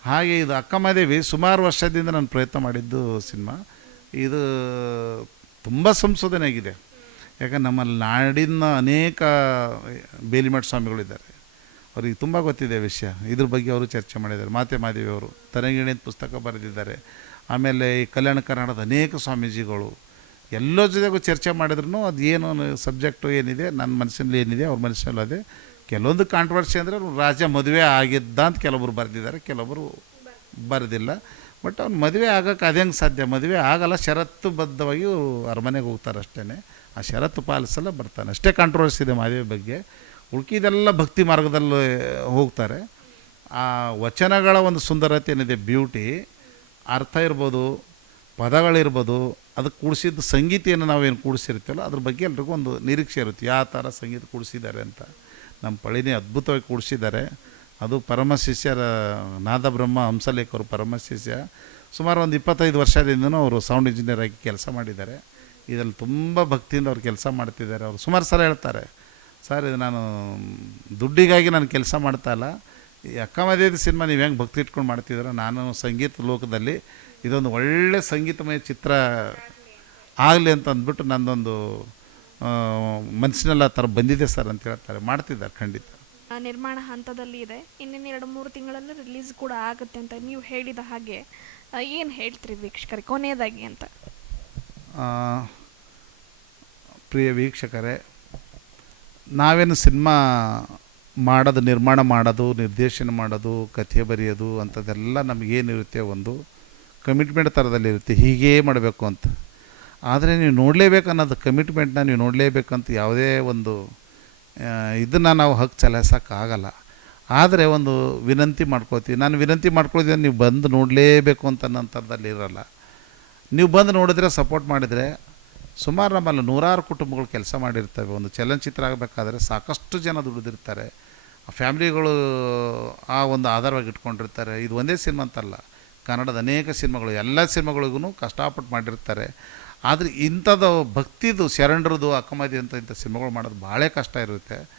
ಹಾಗೆ ಇದು ಅಕ್ಕಮಾದೇವಿ ಸುಮಾರು ವರ್ಷದಿಂದ ನಾನು ಪ್ರಯತ್ನ ಮಾಡಿದ್ದು ಸಿನಿಮಾ. ಇದು ತುಂಬ ಸಂಶೋಧನೆ ಆಗಿದೆ ಯಾಕಂದ್ರೆ ನಮ್ಮಲ್ಲಿ ನಾಡಿನ ಅನೇಕ ಬೇಲಿಮಠ ಸ್ವಾಮಿಗಳಿದ್ದಾರೆ. ಅವ್ರಿಗೆ ತುಂಬ ಗೊತ್ತಿದೆ ವಿಷಯ. ಇದ್ರ ಬಗ್ಗೆ ಅವರು ಚರ್ಚೆ ಮಾಡಿದ್ದಾರೆ. ಮಾತೆ ಮಾದೇವಿ ಅವರು ತರಂಗಿಣಿ ಅಂತ ಪುಸ್ತಕ ಬರೆದಿದ್ದಾರೆ. ಆಮೇಲೆ ಈ ಕಲ್ಯಾಣ ಕರ್ನಾಟಕದ ಅನೇಕ ಸ್ವಾಮೀಜಿಗಳು ಎಲ್ಲರ ಜೊತೆಗೂ ಚರ್ಚೆ ಮಾಡಿದ್ರು ಅದು ಏನು ಸಬ್ಜೆಕ್ಟು ಏನಿದೆ, ನನ್ನ ಮನಸ್ಸಿನಲ್ಲಿ ಏನಿದೆ, ಅವ್ರ ಮನಸ್ಸಿನಲ್ಲಿ ಅದೇ. ಕೆಲವೊಂದು ಕಾಂಟ್ರವರ್ಸಿ ಅಂದರೆ ರಾಜ ಮದುವೆ ಆಗಿದ್ದ ಅಂತ ಕೆಲವೊಬ್ರು ಬರೆದಿದ್ದಾರೆ ಕೆಲವೊಬ್ಬರು ಬರೆದಿಲ್ಲ. ಬಟ್ ಅವ್ನು ಮದುವೆ ಆಗೋಕ್ಕೆ ಹೆಂಗೆ ಸಾಧ್ಯ? ಮದುವೆ ಆಗಲ್ಲ ಷರತ್ತುಬದ್ಧವಾಗಿ ಅರಮನೆಗೆ ಹೋಗ್ತಾರೆ ಅಷ್ಟೇ ಆ ಷರತ್ತು ಪಾಲಿಸಲ್ಲ, ಬರ್ತಾನೆ. ಅಷ್ಟೇ ಕಾಂಟ್ರವರ್ಸಿ ಇದೆ ಮದುವೆ ಬಗ್ಗೆ. ಉಳ್ಕಿದೆಲ್ಲ ಭಕ್ತಿ ಮಾರ್ಗದಲ್ಲಿ ಹೋಗ್ತಾರೆ. ಆ ವಚನಗಳ ಒಂದು ಸುಂದರತೆ ಏನಿದೆ, ಬ್ಯೂಟಿ, ಅರ್ಥ ಇರ್ಬೋದು, ಪದಗಳಿರ್ಬೋದು ಅದಕ್ಕೆ ಕೂಡಿಸಿದ್ದ ಸಂಗೀತೆಯನ್ನು ನಾವೇನು ಕೂಡಿಸಿರ್ತೀವಲ್ಲ ಅದ್ರ ಬಗ್ಗೆ ಎಲ್ರಿಗೂ ಒಂದು ನಿರೀಕ್ಷೆ ಇರುತ್ತೆ. ಯಾವ ಥರ ಸಂಗೀತ ಕೂಡಿಸಿದ್ದಾರೆ ಅಂತ. ನಮ್ಮ ಪಳಿನೇ ಅದ್ಭುತವಾಗಿ ಕೂಡಿಸಿದ್ದಾರೆ. ಅದು ಪರಮ ಶಿಷ್ಯರ ನಾದ ಬ್ರಹ್ಮ ಹಂಸಲೇಖರು ಪರಮ ಶಿಷ್ಯ. ಸುಮಾರು ಒಂದು ಇಪ್ಪತ್ತೈದು ವರ್ಷದಿಂದನೂ ಅವರು ಸೌಂಡ್ ಇಂಜಿನಿಯರ್ ಆಗಿ ಕೆಲಸ ಮಾಡಿದ್ದಾರೆ. ಇದರಲ್ಲಿ ತುಂಬ ಭಕ್ತಿಯಿಂದ ಅವ್ರು ಕೆಲಸ ಮಾಡ್ತಿದ್ದಾರೆ. ಅವರು ಸುಮಾರು ಸಲ ಹೇಳ್ತಾರೆ ಸರ್ ಇದು ನಾನು ದುಡ್ಡಿಗಾಗಿ ನಾನು ಕೆಲಸ ಮಾಡ್ತಾ ಇಲ್ಲ. ಈ ಅಕ್ಕಮದೇವಿ ಸಿನಿಮಾ ನೀವು ಹೆಂಗೆ ಭಕ್ತಿ ಇಟ್ಕೊಂಡು ಮಾಡ್ತಿದ್ದೀರ? ನಾನು ಸಂಗೀತ ಲೋಕದಲ್ಲಿ ಇದೊಂದು ಒಳ್ಳೆ ಸಂಗೀತಮಯ ಚಿತ್ರ ಆಗಲಿ ಅಂತ ಅಂದ್ಬಿಟ್ಟು ನನ್ನೊಂದು ಮನಸ್ಸಿನೆಲ್ಲ ಆ ಥರ ಬಂದಿದೆ ಸರ್ ಅಂತ ಹೇಳ್ತಾರೆ. ಮಾಡ್ತಿದ್ದಾರೆ ಖಂಡಿತ. ಆ, ನಿರ್ಮಾಣ ಹಂತದಲ್ಲಿ ಇದೆ. ಇನ್ನೇನು ಎರಡು ಮೂರು ತಿಂಗಳಲ್ಲಿ ರಿಲೀಸ್ ಕೂಡ ಆಗುತ್ತೆ ಅಂತ ನೀವು ಹೇಳಿದ ಹಾಗೆ ಏನು ಹೇಳ್ತೀರಿ ವೀಕ್ಷಕರಿಗೆ ಕೊನೆಯದಾಗಿ ಅಂತ? ಪ್ರಿಯ ವೀಕ್ಷಕರೇ ನಾವೇನು ಸಿನಿಮಾ ಮಾಡೋದು, ನಿರ್ಮಾಣ ಮಾಡೋದು, ನಿರ್ದೇಶನ ಮಾಡೋದು, ಕಥೆ ಬರೆಯೋದು ಅಂಥದ್ದೆಲ್ಲ ನಮಗೇನಿರುತ್ತೆ ಒಂದು ಕಮಿಟ್ಮೆಂಟ್ ಥರದಲ್ಲಿರುತ್ತೆ ಹೀಗೇ ಮಾಡಬೇಕು ಅಂತ. ಆದರೆ ನೀವು ನೋಡಲೇಬೇಕು ಅನ್ನೋದು ಕಮಿಟ್ಮೆಂಟ್ನ ನೀವು ನೋಡಲೇಬೇಕಂತ ಯಾವುದೇ ಒಂದು ಇದನ್ನು ನಾವು ಹಕ್ಕು ಚಲಾಯಿಸೋಕ್ಕಾಗಲ್ಲ ಆದರೆ ಒಂದು ವಿನಂತಿ ಮಾಡ್ಕೋತೀವಿ ನಾನು ವಿನಂತಿ ಮಾಡ್ಕೊಳ್ತೀನಿ ನೀವು ಬಂದು ನೋಡಲೇಬೇಕು ಅಂತ ಅನ್ನೋಂಥದ್ದಲ್ಲಿ ಇರಲ್ಲ. ನೀವು ಬಂದು ನೋಡಿದ್ರೆ ಸಪೋರ್ಟ್ ಮಾಡಿದರೆ ಸುಮಾರು ನಮ್ಮಲ್ಲಿ ನೂರಾರು ಕುಟುಂಬಗಳು ಕೆಲಸ ಮಾಡಿರ್ತವೆ. ಒಂದು ಚಲನಚಿತ್ರ ಆಗಬೇಕಾದ್ರೆ ಸಾಕಷ್ಟು ಜನ ದುಡಿದಿರ್ತಾರೆ. ಆ ಫ್ಯಾಮಿಲಿಗಳು ಆ ಒಂದು ಆಧಾರವಾಗಿ ಇಟ್ಕೊಂಡಿರ್ತಾರೆ. ಇದು ಒಂದೇ ಸಿನಿಮಾ ಅಂತಲ್ಲ, ಕನ್ನಡದ ಅನೇಕ ಸಿನಿಮಾಗಳು, ಎಲ್ಲ ಸಿನಿಮಾಗಳಿಗೂ ಕಷ್ಟಪಟ್ಟು ಮಾಡಿರ್ತಾರೆ. ಆದರೆ ಇಂಥದ್ದು ಭಕ್ತಿದು, ಶರಣರದು, ಅಕ್ಕಮದಿ ಅಂತ ಇಂಥ ಸಿನಿಮಾಗಳು ಮಾಡೋದು ಭಾಳ ಕಷ್ಟ ಇರುತ್ತೆ.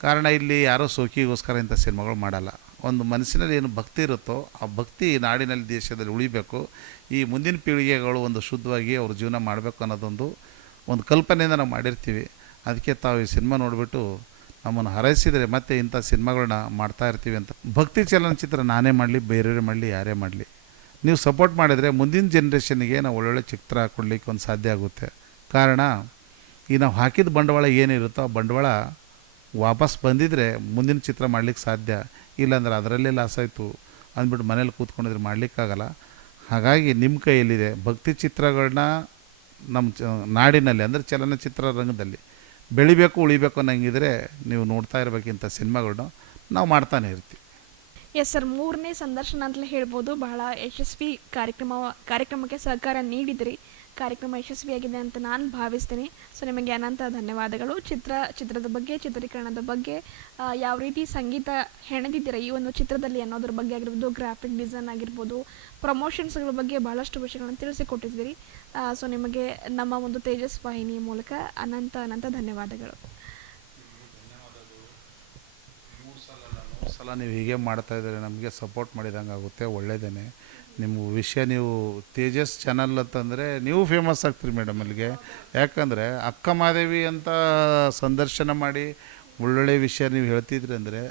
ಕಾರಣ ಇಲ್ಲಿ ಯಾರೋ ಸೋಕಿಗೋಸ್ಕರ ಇಂಥ ಸಿನಿಮಾಗಳು ಮಾಡಲ್ಲ. ಒಂದು ಮನಸ್ಸಿನಲ್ಲಿ ಏನು ಭಕ್ತಿ ಇರುತ್ತೋ, ಆ ಭಕ್ತಿ ನಾಡಿನಲ್ಲಿ ದೇಶದಲ್ಲಿ ಉಳಿಬೇಕು. ಈ ಮುಂದಿನ ಪೀಳಿಗೆಗಳು ಒಂದು ಶುದ್ಧವಾಗಿ ಅವ್ರ ಜೀವನ ಮಾಡಬೇಕು ಅನ್ನೋದೊಂದು ಒಂದು ಕಲ್ಪನೆಯಿಂದ ನಾವು ಮಾಡಿರ್ತೀವಿ. ಅದಕ್ಕೆ ತಾವು ಈ ಸಿನಿಮಾ ನೋಡಿಬಿಟ್ಟು ನಮ್ಮನ್ನು ಹಾರೈಸಿದರೆ ಮತ್ತೆ ಇಂಥ ಸಿನಿಮಾಗಳನ್ನ ಮಾಡ್ತಾ ಇರ್ತೀವಿ ಅಂತ. ಭಕ್ತಿ ಚಲನಚಿತ್ರ ನಾನೇ ಮಾಡಲಿ, ಬೇರೆಯವರೇ ಮಾಡಲಿ, ಯಾರೇ ಮಾಡಲಿ. ನೀವು ಸಪೋರ್ಟ್ ಮಾಡಿದರೆ ಮುಂದಿನ ಜನ್ರೇಷನ್ಗೆ ನಾವು ಒಳ್ಳೊಳ್ಳೆ ಚಿತ್ರ ಕೊಡಲಿಕ್ಕೆ ಒಂದು ಸಾಧ್ಯ ಆಗುತ್ತೆ. ಕಾರಣ, ಈ ನಾವು ಹಾಕಿದ ಬಂಡವಾಳ ಏನಿರುತ್ತೋ ಆ ಬಂಡವಾಳ ವಾಪಸ್ ಬಂದಿದ್ದರೆ ಮುಂದಿನ ಚಿತ್ರ ಮಾಡ್ಲಿಕ್ಕೆ ಸಾಧ್ಯ. ಇಲ್ಲಾಂದ್ರೆ ಅದರಲ್ಲೇ ಲಾಸ್ ಆಯಿತು ಅಂದ್ಬಿಟ್ಟು ಮನೇಲಿ ಕೂತ್ಕೊಂಡಿದ್ರೆ ಮಾಡಲಿಕ್ಕಾಗಲ್ಲ. ಹಾಗಾಗಿ ನಿಮ್ಮ ಕೈಯಲ್ಲಿದೆ. ಭಕ್ತಿ ಚಿತ್ರಗಳನ್ನ ನಮ್ಮ ಚ, ನಾಡಿನಲ್ಲಿ, ಅಂದರೆ ಚಲನಚಿತ್ರ ರಂಗದಲ್ಲಿ ಬೆಳಿಬೇಕು, ಉಳಿಬೇಕು ಅನ್ನಂಗಿದ್ರೆ ನೀವು ನೋಡ್ತಾ ಇರಬೇಕಿಂಥ ಸಿನಿಮಾಗಳನ್ನ ನಾವು ಮಾಡ್ತಾನೆ ಇರ್ತೀವಿ. ಎಸ್ ಸರ್ ಮೂರನೇ ಸಂದರ್ಶನ ಅಂತಲೇ ಹೇಳ್ಬೋದು. ಬಹಳ ಯಶಸ್ವಿ ಕಾರ್ಯಕ್ರಮ, ಕಾರ್ಯಕ್ರಮಕ್ಕೆ ಸಹಕಾರ ನೀಡಿದ್ರಿ. ಕಾರ್ಯಕ್ರಮ ಯಶಸ್ವಿಯಾಗಿದೆ ಅಂತ ನಾನು ಭಾವಿಸ್ತೀನಿ. ಸೊ ನಿಮಗೆ ಅನಂತ ಧನ್ಯವಾದಗಳು. ಚಿತ್ರ, ಚಿತ್ರದ ಬಗ್ಗೆ, ಚಿತ್ರೀಕರಣದ ಬಗ್ಗೆ ಯಾವ ರೀತಿ ಸಂಗೀತ ಹೆಣೆದಿದ್ದೀರಾ? ಈ ಒಂದು ಚಿತ್ರದಲ್ಲಿ ಅನ್ನೋದ್ರ ಬಗ್ಗೆ ಆಗಿರ್ಬೋದು, ಗ್ರಾಫಿಕ್ ಡಿಸೈನ್ ಆಗಿರ್ಬೋದು ಪ್ರಮೋಷನ್ಸ್ಗಳ ಬಗ್ಗೆ ಭಾಳಷ್ಟು ವಿಷಯಗಳನ್ನು ತಿಳಿಸಿಕೊಟ್ಟಿದ್ದೀರಿ. ಸೊ ನಿಮಗೆ ನಮ್ಮ ಒಂದು ತೇಜಸ್ ವಾಹಿನಿಯ ಮೂಲಕ ಅನಂತ ಅನಂತ ಧನ್ಯವಾದಗಳು. ಸಲ ನೀವು ಹೀಗೆ ಮಾಡ್ತಾ ಇದ್ದರೆ, ನಮಗೆ ಸಪೋರ್ಟ್ ಮಾಡಿದಂಗೆ ಆಗುತ್ತೆ ಒಳ್ಳೇದೇ ನಿಮ್ಮ ವಿಷಯ ನೀವು ತೇಜಸ್ ಚಾನಲ್ ಅಂತಂದರೆ ನೀವು ಫೇಮಸ್ ಆಗ್ತೀರಿ ಮೇಡಮ್ ಅಲ್ಲಿಗೆ. ಯಾಕಂದರೆ ಅಕ್ಕ ಮಾದೇವಿ ಅಂತ ಸಂದರ್ಶನ ಮಾಡಿ ಒಳ್ಳೊಳ್ಳೆ ವಿಷಯ ನೀವು ಹೇಳ್ತಿದ್ರಿ ಅಂದರೆ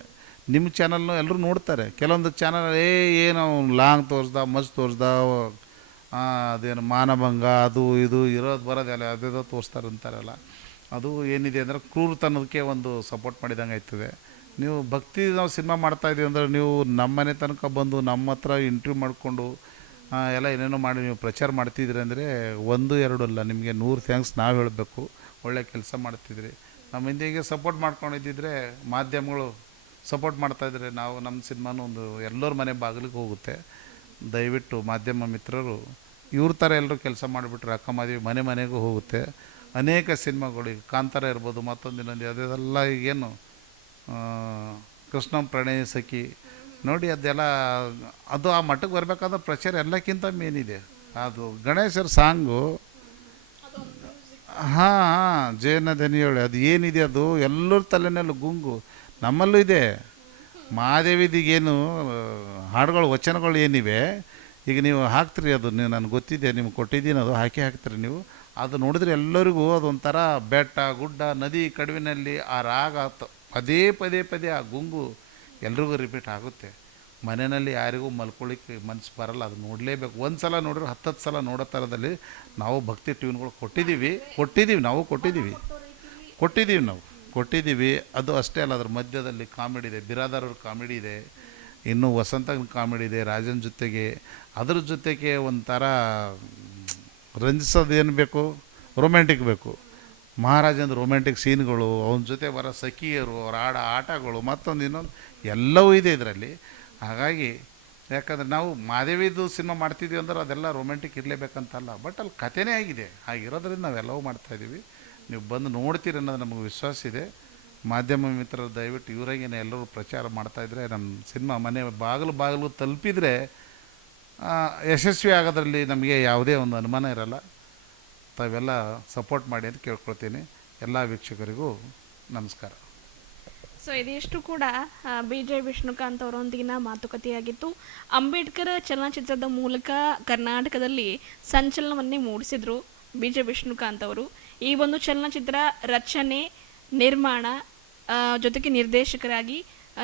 ನಿಮ್ಮ ಚಾನಲ್ನು ಎಲ್ಲರೂ ನೋಡ್ತಾರೆ. ಕೆಲವೊಂದು ಚಾನಲ್ ಏ, ಏನು ಲಾಂಗ್ ತೋರಿಸ್ದ ಮಸ್ತ್ ತೋರಿಸ್ದ ಅದೇನು ಮಾನಭಂಗ, ಅದು ಇದು ಇರೋದು ಬರೋದೆಲ್ಲ ಅದೇದೋ ತೋರಿಸ್ತಾರೆ ಅಂತಾರಲ್ಲ. ಅದು ಏನಿದೆ ಅಂದರೆ ಕ್ರೂರತನಕ್ಕೆ ಒಂದು ಸಪೋರ್ಟ್ ಮಾಡಿದಂಗೆ ಆಯ್ತದೆ ನೀವು ಭಕ್ತಿ ನಾವು ಸಿನಿಮಾ ಮಾಡ್ತಾ ಇದ್ದೀವಿ ಅಂದರೆ ನೀವು ನಮ್ಮ ಮನೆ ತನಕ ಬಂದು ನಮ್ಮ ಹತ್ರ ಇಂಟ್ರ್ಯೂ ಮಾಡಿಕೊಂಡು ಎಲ್ಲ ಏನೇನೋ ಮಾಡಿ ನೀವು ಪ್ರಚಾರ ಮಾಡ್ತಿದ್ದೀರಿ ಅಂದರೆ ಒಂದು, ಎರಡು ಅಲ್ಲ, ನಿಮಗೆ ನೂರು ಥ್ಯಾಂಕ್ಸ್ ನಾವು ಹೇಳಬೇಕು. ಒಳ್ಳೆ ಕೆಲಸ ಮಾಡ್ತಿದ್ರಿ ನಮ್ಮ ಹಿಂದೆಗೆ ಸಪೋರ್ಟ್ ಮಾಡ್ಕೊಂಡಿದ್ದಿದ್ರೆ ಮಾಧ್ಯಮಗಳು ಸಪೋರ್ಟ್ ಮಾಡ್ತಾಯಿದ್ರೆ ನಾವು ನಮ್ಮ ಸಿನಿಮಾನು ಒಂದು ಎಲ್ಲರ ಮನೆ ಬಾಗಿಲಿಗೆ ಹೋಗುತ್ತೆ. ದಯವಿಟ್ಟು ಮಾಧ್ಯಮ ಮಿತ್ರರು ಇವ್ರ ಥರ ಎಲ್ಲರೂ ಕೆಲಸ ಮಾಡಿಬಿಟ್ರೆ ಅಕ್ಕ ಮಾದೇವಿ ಮನೆ ಮನೆಗೂ ಹೋಗುತ್ತೆ. ಅನೇಕ ಸಿನಿಮಾಗಳು ಈಗ ಕಾಂತಾರ ಇರ್ಬೋದು ಮತ್ತೊಂದು ಇನ್ನೊಂದು ಅದೆಲ್ಲ ಈಗೇನು ಕೃಷ್ಣ ಪ್ರಣಯ ಸಖಿ ನೋಡಿ ಅದೆಲ್ಲ ಅದು ಆ ಮಟ್ಟಕ್ಕೆ ಬರಬೇಕಾದ ಪ್ರಚಾರ ಎಲ್ಲಕ್ಕಿಂತ ಮೇನಿದೆ ಅದು ಗಣೇಶರ ಸಾಂಗು. ಹಾಂ ಹಾಂ ಜಯನ ಧನಿಯೋಳಿ ಅದು ಏನಿದೆ ಅದು? ಎಲ್ಲರ ತಲೆನಲ್ಲೂ ಗುಂಗು. ನಮ್ಮಲ್ಲೂ ಇದೆ. ಮಹಾದೇವಿದಿಗೇನು ಹಾಡುಗಳು ವಚನಗಳು ಏನಿವೆ, ಈಗ ನೀವು ಹಾಕ್ತೀರಿ ಅದು, ನೀವು ನನಗೆ ಗೊತ್ತಿದೆ, ನಿಮ್ಗೆ ಕೊಟ್ಟಿದ್ದೀನಿ ಅದು, ಹಾಕಿ ಹಾಕ್ತೀರಿ ನೀವು. ಅದು ನೋಡಿದ್ರೆ ಎಲ್ಲರಿಗೂ ಅದೊಂಥರ ಬೆಟ್ಟ, ಗುಡ್ಡ, ನದಿ ಕಡುವಿನಲ್ಲಿ ಆ ರಾಗ, ಪದೇ ಪದೇ ಪದೇ ಆ ಗುಂಗು ಎಲ್ರಿಗೂ ರಿಪೀಟ್ ಆಗುತ್ತೆ. ಮನೆಯಲ್ಲಿ ಯಾರಿಗೂ ಮಲ್ಕೊಳ್ಳಿಕ್ಕೆ ಮನಸ್ಸು ಬರಲ್ಲ, ಅದು ನೋಡಲೇಬೇಕು. ಒಂದು ಸಲ ನೋಡಿದ್ರೆ ಹತ್ತತ್ತು ಸಲ ನೋಡೋ ಥರದಲ್ಲಿ ನಾವು ಭಕ್ತಿ ಟ್ಯೂನ್ಗಳು ಕೊಟ್ಟಿದ್ದೀವಿ ಕೊಟ್ಟಿದ್ದೀವಿ, ನಾವು ಕೊಟ್ಟಿದ್ದೀವಿ. ಕೊಟ್ಟಿದ್ದೀವಿ ನಾವು. ಕೊಟ್ಟಿದ್ದೀವಿ. ಅದು ಅಷ್ಟೇ ಅಲ್ಲ, ಅದ್ರ ಮಧ್ಯದಲ್ಲಿ ಕಾಮಿಡಿ ಇದೆ. ಬಿರಾದಾರವ್ರ ಕಾಮಿಡಿ ಇದೆ. ಇನ್ನು ವಸಂತ ಕಾಮಿಡಿ ಇದೆ, ರಾಜನ ಜೊತೆಗೆ. ಅದ್ರ ಜೊತೆಗೆ ಒಂಥರ ರಂಜಿಸೋದು ಏನು ಬೇಕು? ರೊಮ್ಯಾಂಟಿಕ್ ಬೇಕು. ಮಹಾರಾಜನ ರೊಮ್ಯಾಂಟಿಕ್ ಸೀನ್ಗಳು ಅವನ ಜೊತೆ ಬರೋ ಸಖಿಯರು, ಅವ್ರ ಆಡ ಆಟಗಳು, ಮತ್ತೊಂದು ಇನ್ನೊಂದು ಎಲ್ಲವೂ ಇದೆ ಇದರಲ್ಲಿ. ಹಾಗಾಗಿ ಯಾಕಂದರೆ ನಾವು ಮಾದೇವಿದು ಸಿನಿಮಾ ಮಾಡ್ತಿದ್ದೀವಿ ಅಂದ್ರೆ ಅದೆಲ್ಲ ರೊಮ್ಯಾಂಟಿಕ್ ಇರಲೇಬೇಕಂತಲ್ಲ. ಬಟ್ ಅಲ್ಲಿ ಕಥೆನೇ ಆಗಿದೆ. ಹಾಗಿರೋದ್ರಿಂದ ನಾವೆಲ್ಲವೂ ಮಾಡ್ತಾಯಿದ್ದೀವಿ ನೀವು ಬಂದು ನೋಡ್ತೀರಿ ಅನ್ನೋದು ನಮಗೆ ವಿಶ್ವಾಸ ಇದೆ. ಮಾಧ್ಯಮ ಮಿತ್ರರು ದಯವಿಟ್ಟು ಇವರಾಗಿನ ಎಲ್ಲರೂ ಪ್ರಚಾರ ಮಾಡ್ತಾಯಿದ್ರೆ ನಮ್ಮ ಸಿನಿಮಾ ಮನೆ ಬಾಗಿಲು ಬಾಗಿಲು ತಲುಪಿದರೆ ಯಶಸ್ವಿ ಆಗೋದ್ರಲ್ಲಿ ನಮಗೆ ಯಾವುದೇ ಒಂದು ಅನುಮಾನ ಇರಲ್ಲ. ತಾವೆಲ್ಲ ಸಪೋರ್ಟ್ ಮಾಡಿ ಅಂತ ಕೇಳ್ಕೊಳ್ತೀನಿ. ಎಲ್ಲ ವೀಕ್ಷಕರಿಗೂ ನಮಸ್ಕಾರ. ಸೊ ಇದಿಷ್ಟು ಕೂಡ ಬಿ ಜೆ ವಿಷ್ಣುಕಾಂತ್ ಅವರೊಂದಿಗಿನ ಮಾತುಕತೆಯಾಗಿತ್ತು. ಅಂಬೇಡ್ಕರ್ ಚಲನಚಿತ್ರದ ಮೂಲಕ ಕರ್ನಾಟಕದಲ್ಲಿ ಸಂಚಲನವನ್ನೇ ಮೂಡಿಸಿದ್ರು. ಬಿ ಜೆ ವಿಷ್ಣುಕಾಂತ್ ಅವರು ಈ ಒಂದು ಚಲನಚಿತ್ರ ರಚನೆ, ನಿರ್ಮಾಣ ಜೊತೆಗೆ ನಿರ್ದೇಶಕರಾಗಿ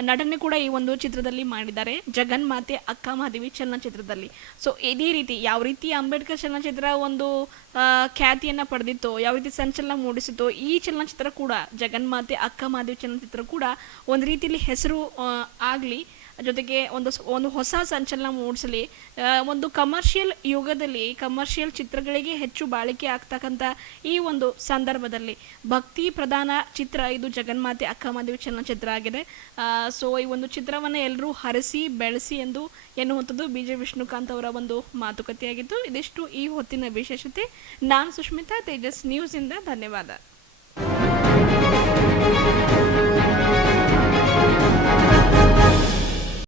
ನಟನೆ ಕೂಡ ಈ ಒಂದು ಚಿತ್ರದಲ್ಲಿ ಮಾಡಿದ್ದಾರೆ. ಜಗನ್ಮಾತೆ ಅಕ್ಕ ಮಾದೇವಿ ಚಲನಚಿತ್ರದಲ್ಲಿ. ಸೊ ಇದೇ ರೀತಿ ಯಾವ ರೀತಿ ಅಂಬೇಡ್ಕರ್ ಚಲನಚಿತ್ರ ಒಂದು ಖ್ಯಾತಿಯನ್ನು ಪಡೆದಿತ್ತೋ, ಯಾವ ರೀತಿ ಸಂಚಲನ ಮೂಡಿಸಿತೋ ಈ ಚಲನಚಿತ್ರ ಕೂಡ ಜಗನ್ಮಾತೆ ಅಕ್ಕ ಮಹಾದೇವಿ ಚಲನಚಿತ್ರ ಕೂಡ ಒಂದು ರೀತಿಯಲ್ಲಿ ಹೆಸರು ಆಗ್ಲಿ ಜೊತೆಗೆ ಒಂದು ಒಂದು ಹೊಸ ಸಂಚಲನ ಮೂಡಿಸಲಿ. ಒಂದು ಕಮರ್ಷಿಯಲ್ ಯುಗದಲ್ಲಿ ಕಮರ್ಷಿಯಲ್ ಚಿತ್ರಗಳಿಗೆ ಹೆಚ್ಚು ಬಾಳಿಕೆ ಆಗ್ತಕ್ಕಂಥ ಈ ಒಂದು ಸಂದರ್ಭದಲ್ಲಿ ಭಕ್ತಿ ಪ್ರಧಾನ ಚಿತ್ರ ಇದು ಜಗನ್ಮಾತೆ ಅಕ್ಕಮಹಾದೇವಿ ಚಲನಚಿತ್ರ ಆಗಿದೆ. ಸೊ, ಈ ಒಂದು ಚಿತ್ರವನ್ನು ಎಲ್ಲರೂ ಹರಿಸಿ, ಬೆಳೆಸಿ ಎಂದು ಎನ್ನುವಂಥದ್ದು ಬಿ ಜೆ ವಿಷ್ಣುಕಾಂತ್ ಅವರ ಒಂದು ಮಾತುಕತೆಯಾಗಿತ್ತು ಇದಿಷ್ಟು ಈ ಹೊತ್ತಿನ ವಿಶೇಷತೆ. ನಾನು ಸುಷ್ಮಿತಾ, ತೇಜಸ್ ನ್ಯೂಸಿಂದ ಧನ್ಯವಾದ.